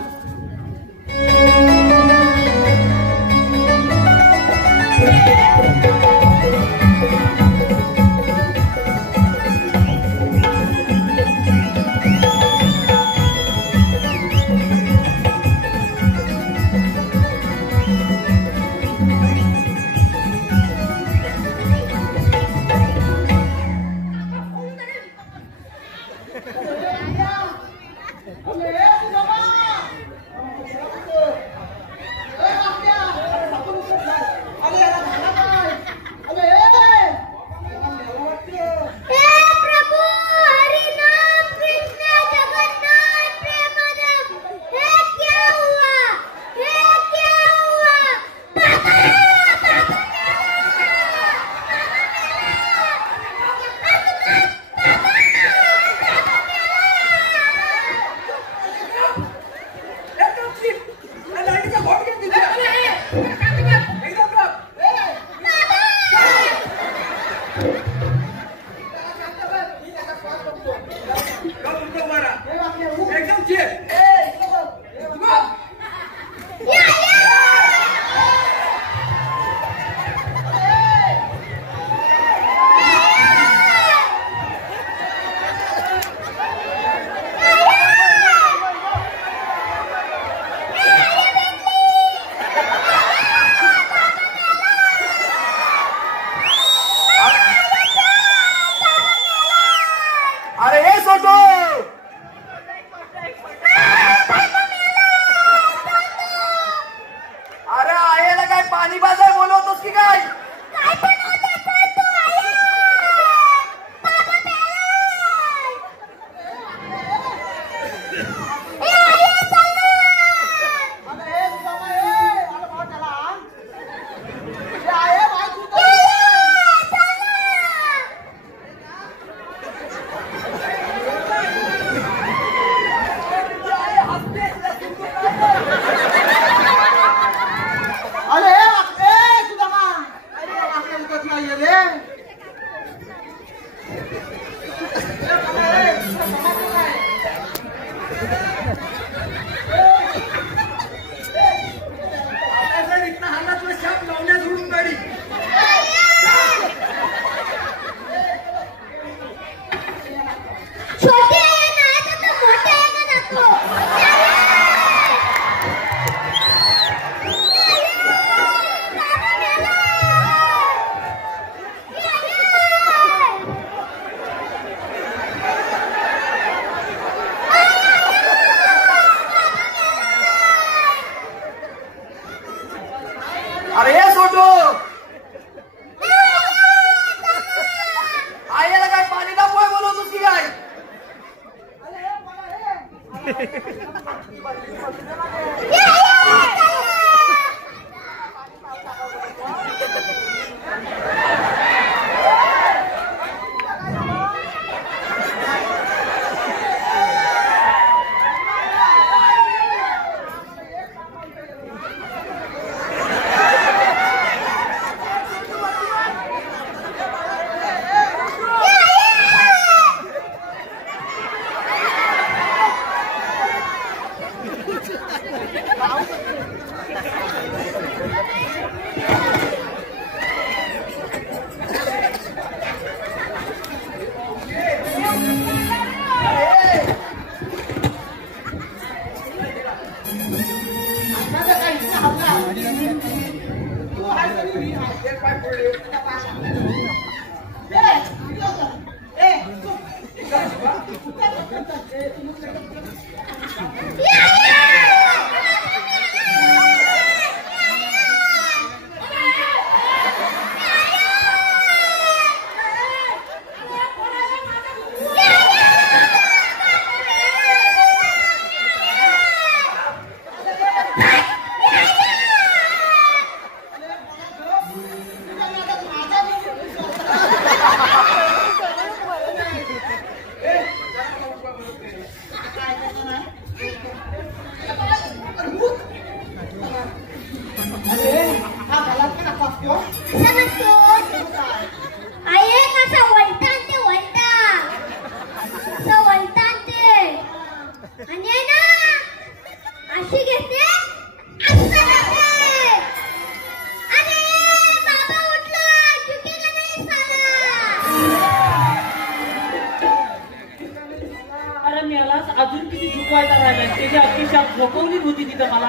किती झुकवायचा राहिला त्याची अख्खी शाप झोपवली होती तिथं मला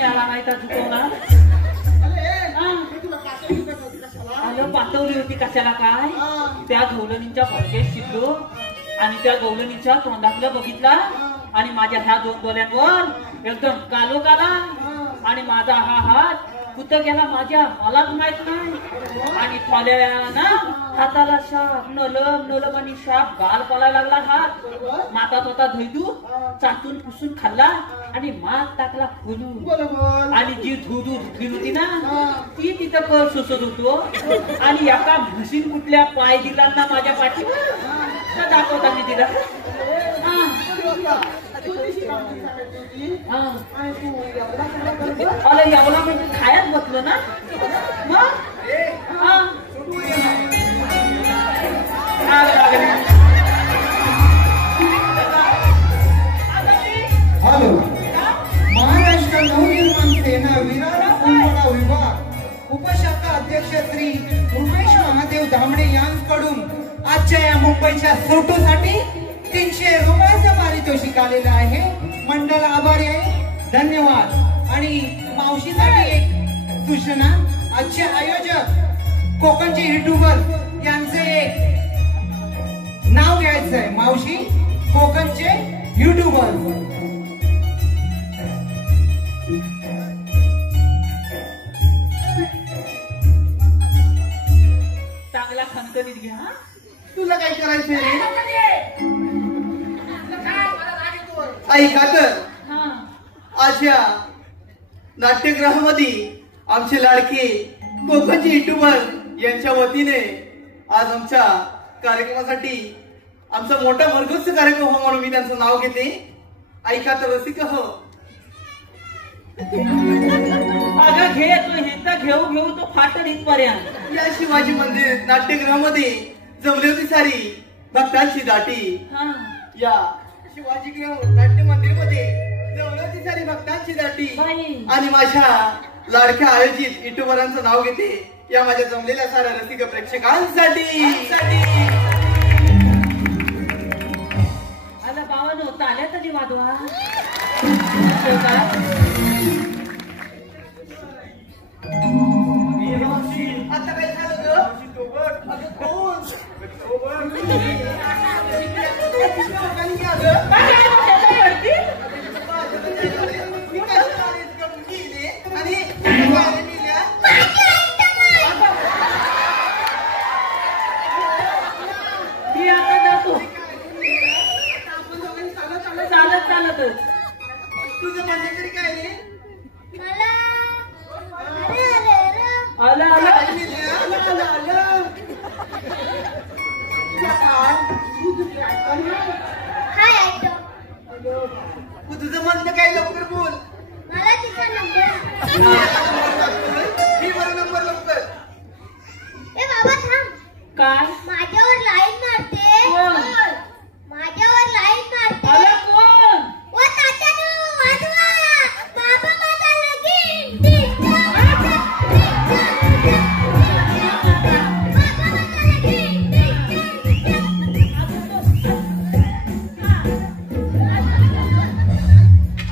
याला नाही तर झुकवणार आलं पाठवली होती कशाला काय त्या गवलणीच्या भडकेत शिरलो आणि त्या गवलणीच्या तोंडातलं बघितला आणि माझ्या ह्या दोन डोळ्यांवर एकदम कालोखाला आणि माझा हा हात कुठं गेला माझ्या मलाच माहित नाही आणि थोड्या वेळाला ना हाताला शाप नलम आणि शाप गाल पळायला लागला हात मातात होता धैदू चाटून पुसून खाल्ला आणि मात टाकला फुलून आणि जी धुधू धुतली होती ना ती तिथं कर सुसत होतो आणि एका म्हशीन कुठल्या पाय दिला ना माझ्या पाठीवर दाखवता मी तिला अरे एवढा म्हणजे खायच बसलो ना मग हॅलो महाराष्ट्र नवनिर्माण सेना विरार विभाग उपशाखा अध्यक्ष श्री उमेश महादेव धामणे यांकडून आजच्या या मुंबईच्या फोटोसाठी 300 रुपयाचं पारितोषिक आलेलं आहे. मंडळ आभारी आहे, धन्यवाद. आणि मावशीसाठी एक सूचना, आजचे आयोजक कोकणचे युट्यूबर यांचे नाव घ्यायचं आहे. मावशी कोकणचे युट्यूबर चांगला खणखणीत घ्या. तुला काय करायचंय ऐका तर आज या नाट्यगृहामध्ये आमचे लाडके कोकणचे युट्यूबर यांच्या वतीने आज आमच्या कार्यक्रमासाठी आमचा मोठा भरघोस कार्यक्रम हो म्हणून मी त्यांचं नाव घेते. ऐका तर रसिक हो. अगं घे तो हे तर घेऊ तो फाटल इथपर्यंत. या शिवाजी मंदिर नाट्यगृहामध्ये जमली होती सारी भक्तांची दाटी. या शिवाजी नाट्य मंदिर मध्ये जमली होती सारी भक्तांची दाटी आणि माझ्या लाडक्या आयोजित युट्यूबरांचं नाव घेते या माझ्या जमलेल्या साऱ्या रसिक प्रेक्षकांसाठी. आला बाबांनो ताल्या तरी वाजवा. आता काय झालं ग? चालत तुझं म्हणजे तरी काय रे? आला तुझं म्हणणं काय लवकर बोल. मला तिचा नंबर मी बरं नंबर लवकर. ए बाबा थांब. काय माझ्यावर लाईन मारते. माझ्यावर लाईन मारते. आला कोण? ओ तात्यानो वाजवा. बाबा माझा लगीन.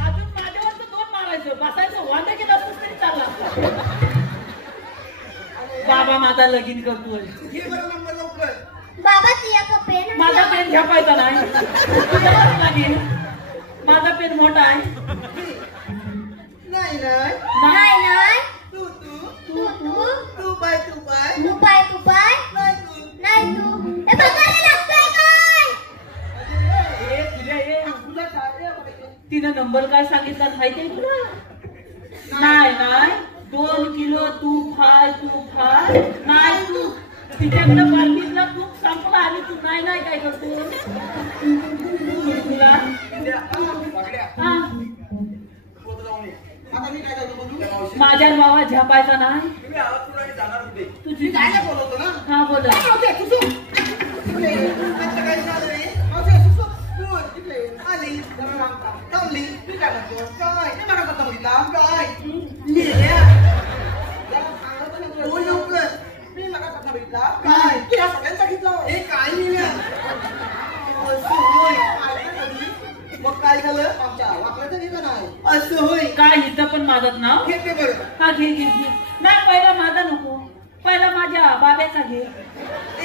अजून माझ्यावर तर दोन मारायचं बसायचं वांदा केलं असतं तरी चालला. बाबा माझा लगीन करतोय. घे बरं नंबर लवकर. बाबा तुझ्या का पेन माझा पेन झेपायचा नाही. माझा पेन मोठा आहे. नाही नाही नाही तू तू तू तू तू बाय तू बाय तू पाय तू पाय नाही तू नाही तू हे बघायला लागतोय काय. ए, तुझ्या ये. तिनं नंबर काय सांगितला माहितीये तुला? नाही 2 किलो तूप फाय नाही तू तिच्याकडे पार्टीतला तूप संपला आणि तू नाही काय करतो तुला हा आता मी काय करतो बघू. माझ्या बाबा झपायचा नाही. तुम्ही आवाज पुढे जाणार होते. तुझी काय बोलवतो ना. हा बोला. काय झालं रे? बोल तिकडे आली थांबली. मी काय म्हणतो काय ते मला पत्ता बघितला काय लिहिल्या बोल लवकर. मी मला पत्ता बघितला काय तुला सगळ्यांचा घेतला. हे काय लिहिल्या काय झालं आमच्या वाकल्याचं ठिकाण आहे असं होय काय हिचं पण माझं नाव घेते बरं हा घे घे घे नाही पहिला माझा नको पहिला माझ्या बाब्याचा घे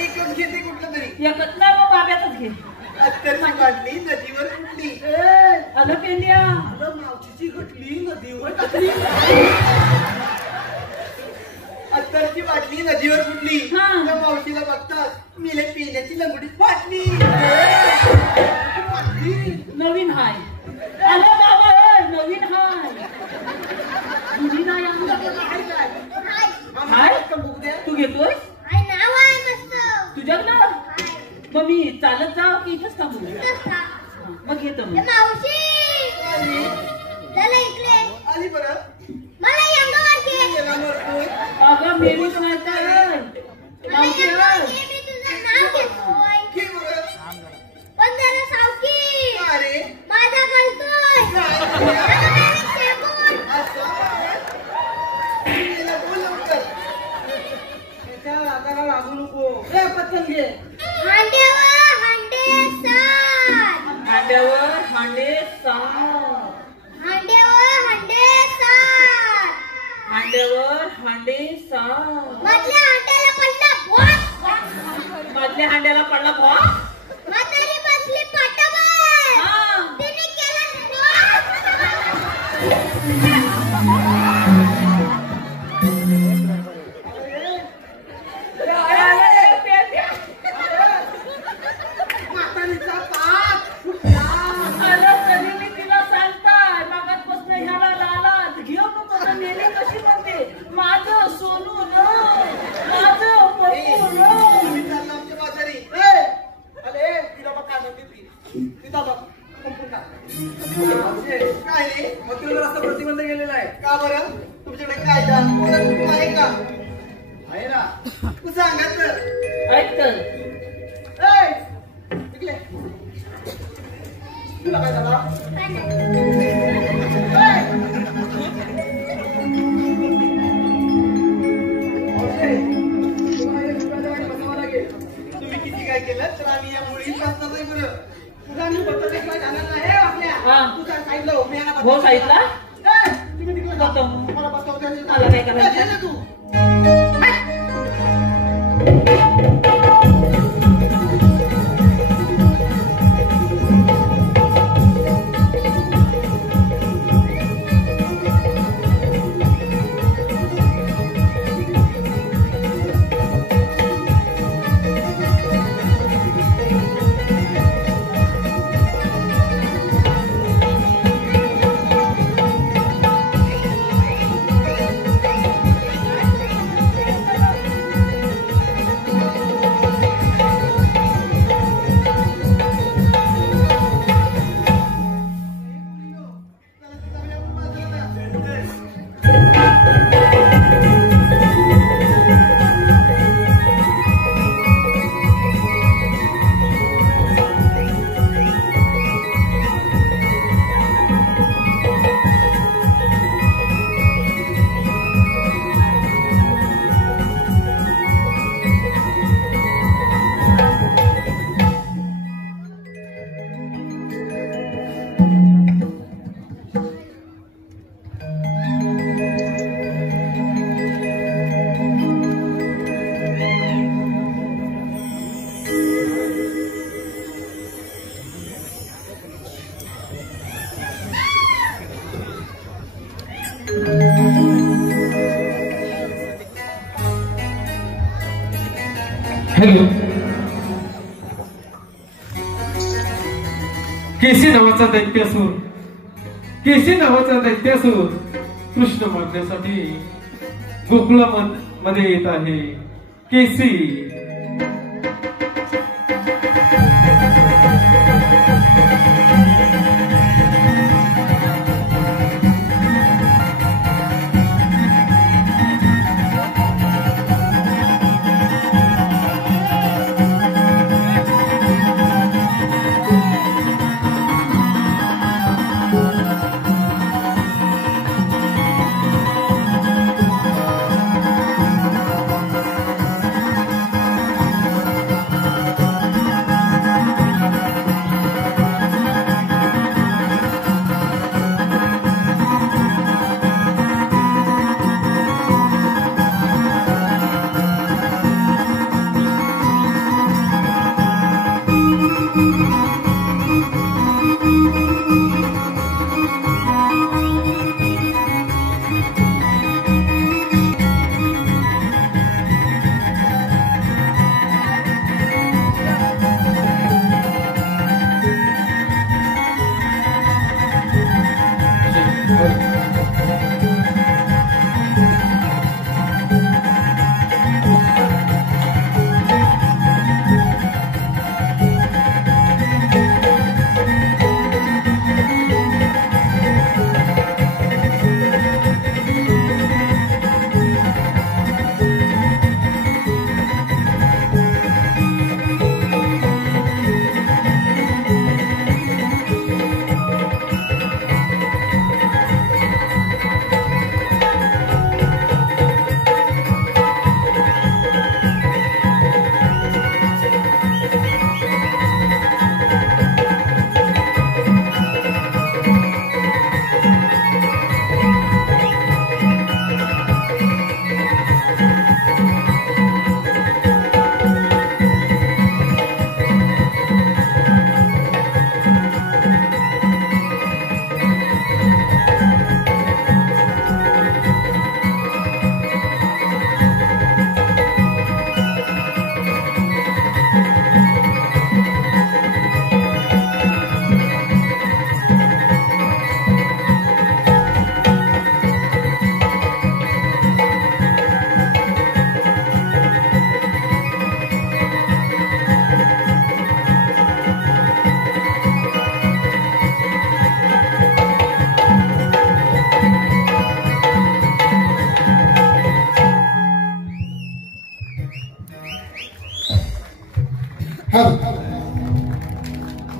एकच घेते कुठलं तरी एकच नाही मग बाब्याचाच घे अत्तरची बाटली नदीवर फुटली अगं पेंड्या अगं मावशीची घटली नदीवर टाकली अत्तरची बाटली नदीवर फुटली हा. त्या मावशीला बघतात मिले पिण्याची लंगडीच फाटली नवीन हाय अरे बाबा ए, नवीन हाय जुनी नाही हाय तू घेतोय आई नाव आहे मस्त तुझ्याकडं मग मी चालत जाव की इथंच थांबू मग घेतो ए, मग मावशी चला इकडे आली बरं मला अंगावर घे गेला मरतोय अगं मेलीच नाही तर मावशी अंगावर घे, मी तुझं नाव घेतोय घे बरं पण जरा सावकी अरे माझा घालतोय अगं बारीक शेपूट. गेला बोल लवकर त्याच्या रागाला लागू नको ए पटकन घे हांड्यावर हांडे सात हांड्यावर हांडे सात हांड्यावर हांडे सात हांड्यावर हांडे सात मधल्या हांड्याला पडला भोट मधल्या हांड्याला पडला भॉ म्हातारी बसली पाटावर हा. तिने केला भोट. म्हातारीचा पाप फुटला अरे तरी मी तिला सांगताय मागासपासून ह्याला लालाच घेऊ नको तर नेली कशी म्हणते माझं सोनू न माझं पप्पू न तुम्ही चालला आमच्या बाजारी ए अरे तिला बघ काय म्हणते ती तिला बघ संपून टाक. काय रे मथुरेवर असा प्रतिबंध केलेला आहे का बरं तुमच्याकडे कायदा आहे का आहे ना तू सांगत तर ऐक तर ए इकडे तुला काय झाला तुम्ही किती काय केलं तर आम्ही या मुली बसणार नाही बरं तुझा मी बघतो काय जाणार नाही आपल्या हा. तू काय सांगितलं हो, मी यांना बसवतो. हो सांगितला ए, तुम्ही तिकडे जा. बघतो. मला बसवतो. मला काय करायचं? ए, ये ना तू हॅलो केसी नावाचा दैत्यासूर कृष्ण मागण्यासाठी गोकुळामध्ये येत आहे केसी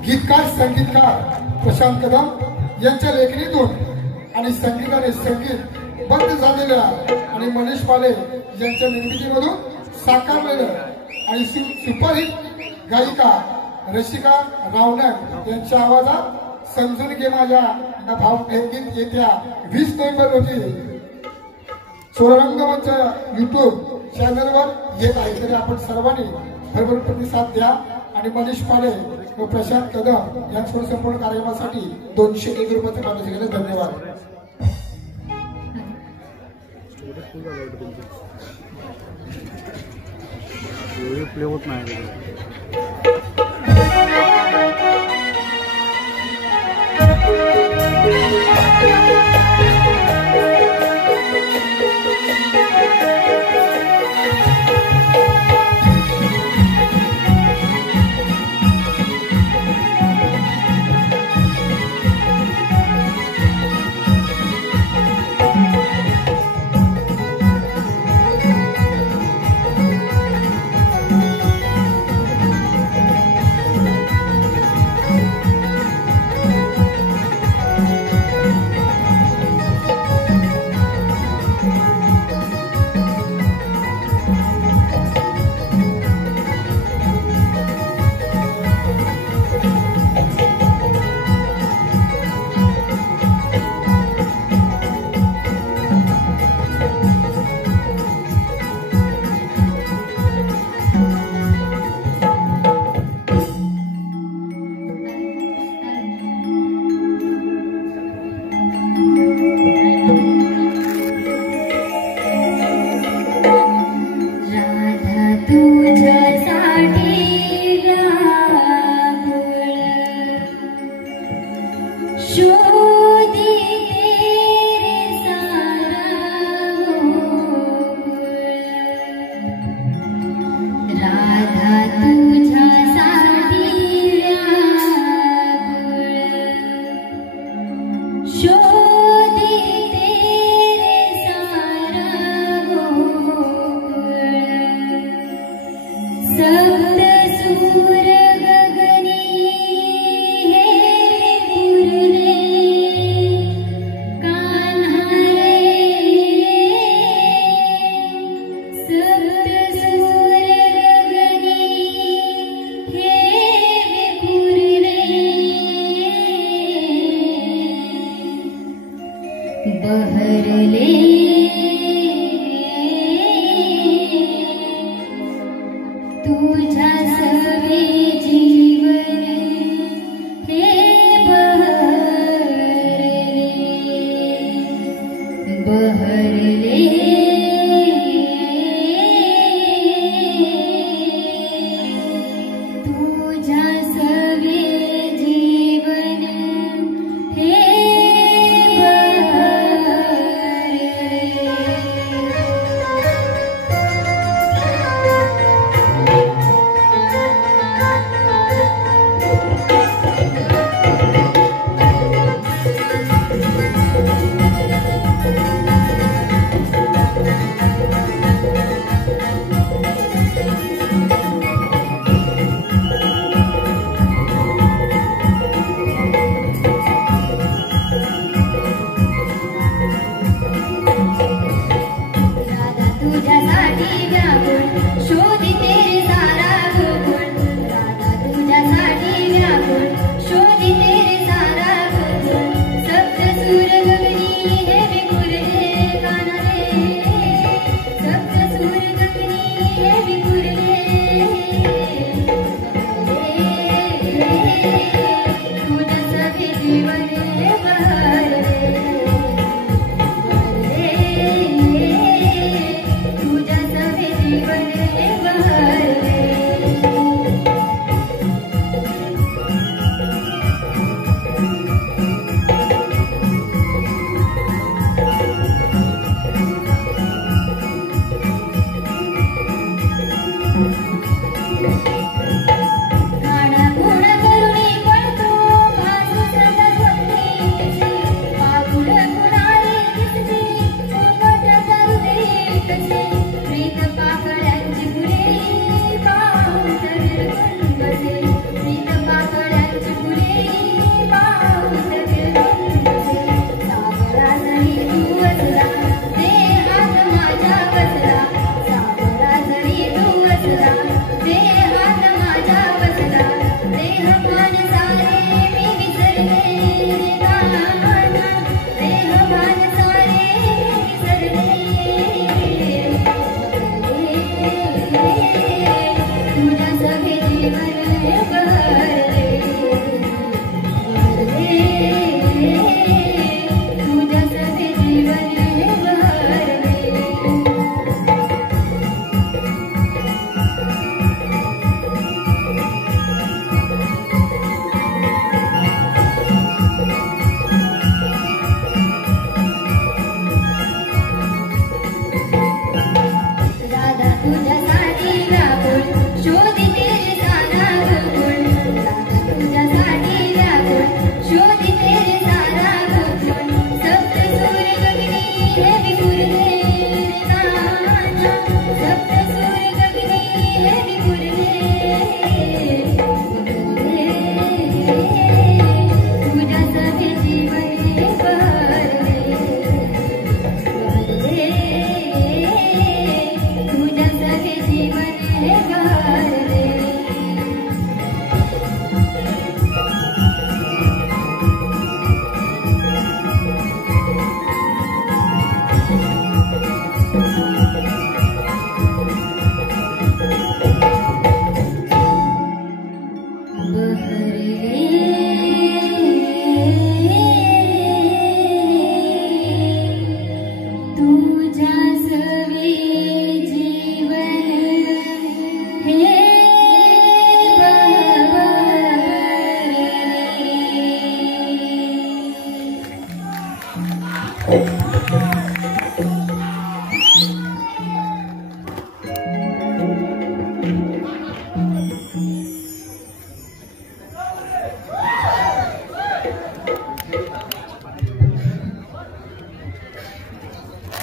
गीतकार संगीतकार प्रशांत कदम यांच्या लेखणीतून आणि संगीताने संगीत बंद झालेल्या आणि मनीष पाले यांच्या निर्मितीमधून साकारलेलं आणि सुपरहिट गायिका रसिका रावणक यांच्या आवाजात समजून घे माझ्या या भावगीत येत्या 20 नोव्हेंबर रोजी स्वररंगमंच YouTube चॅनलवर येत आहे. तरी आपण सर्वांनी भरभरून प्रतिसाद द्या आणि मनीष पाले व प्रशांत कदम यांच्या संपूर्ण कार्यक्रमासाठी 201 रुपयाचे पारितोषिक दिले. धन्यवाद. प्ले होत नाही.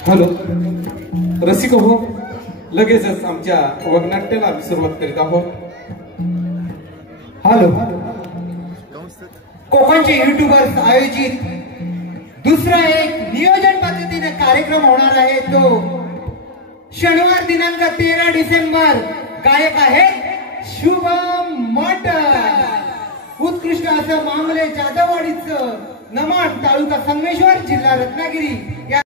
हॅलो रसिक हो, लगेचच आमच्या वगनाट्याला आम्ही सुरुवात करीत आहोत. हॅलो, कोकणचे युट्यूबर्स आयोजित दुसरा एक नियोजन पद्धतीने कार्यक्रम होणार आहे. तो शनिवार दिनांक 13 डिसेंबर. गायक आहेत शुभम मटर. उत्कृष्ट असं मामले जाधववाडीचं नमाड, तालुका संगमेश्वर, जिल्हा रत्नागिरी या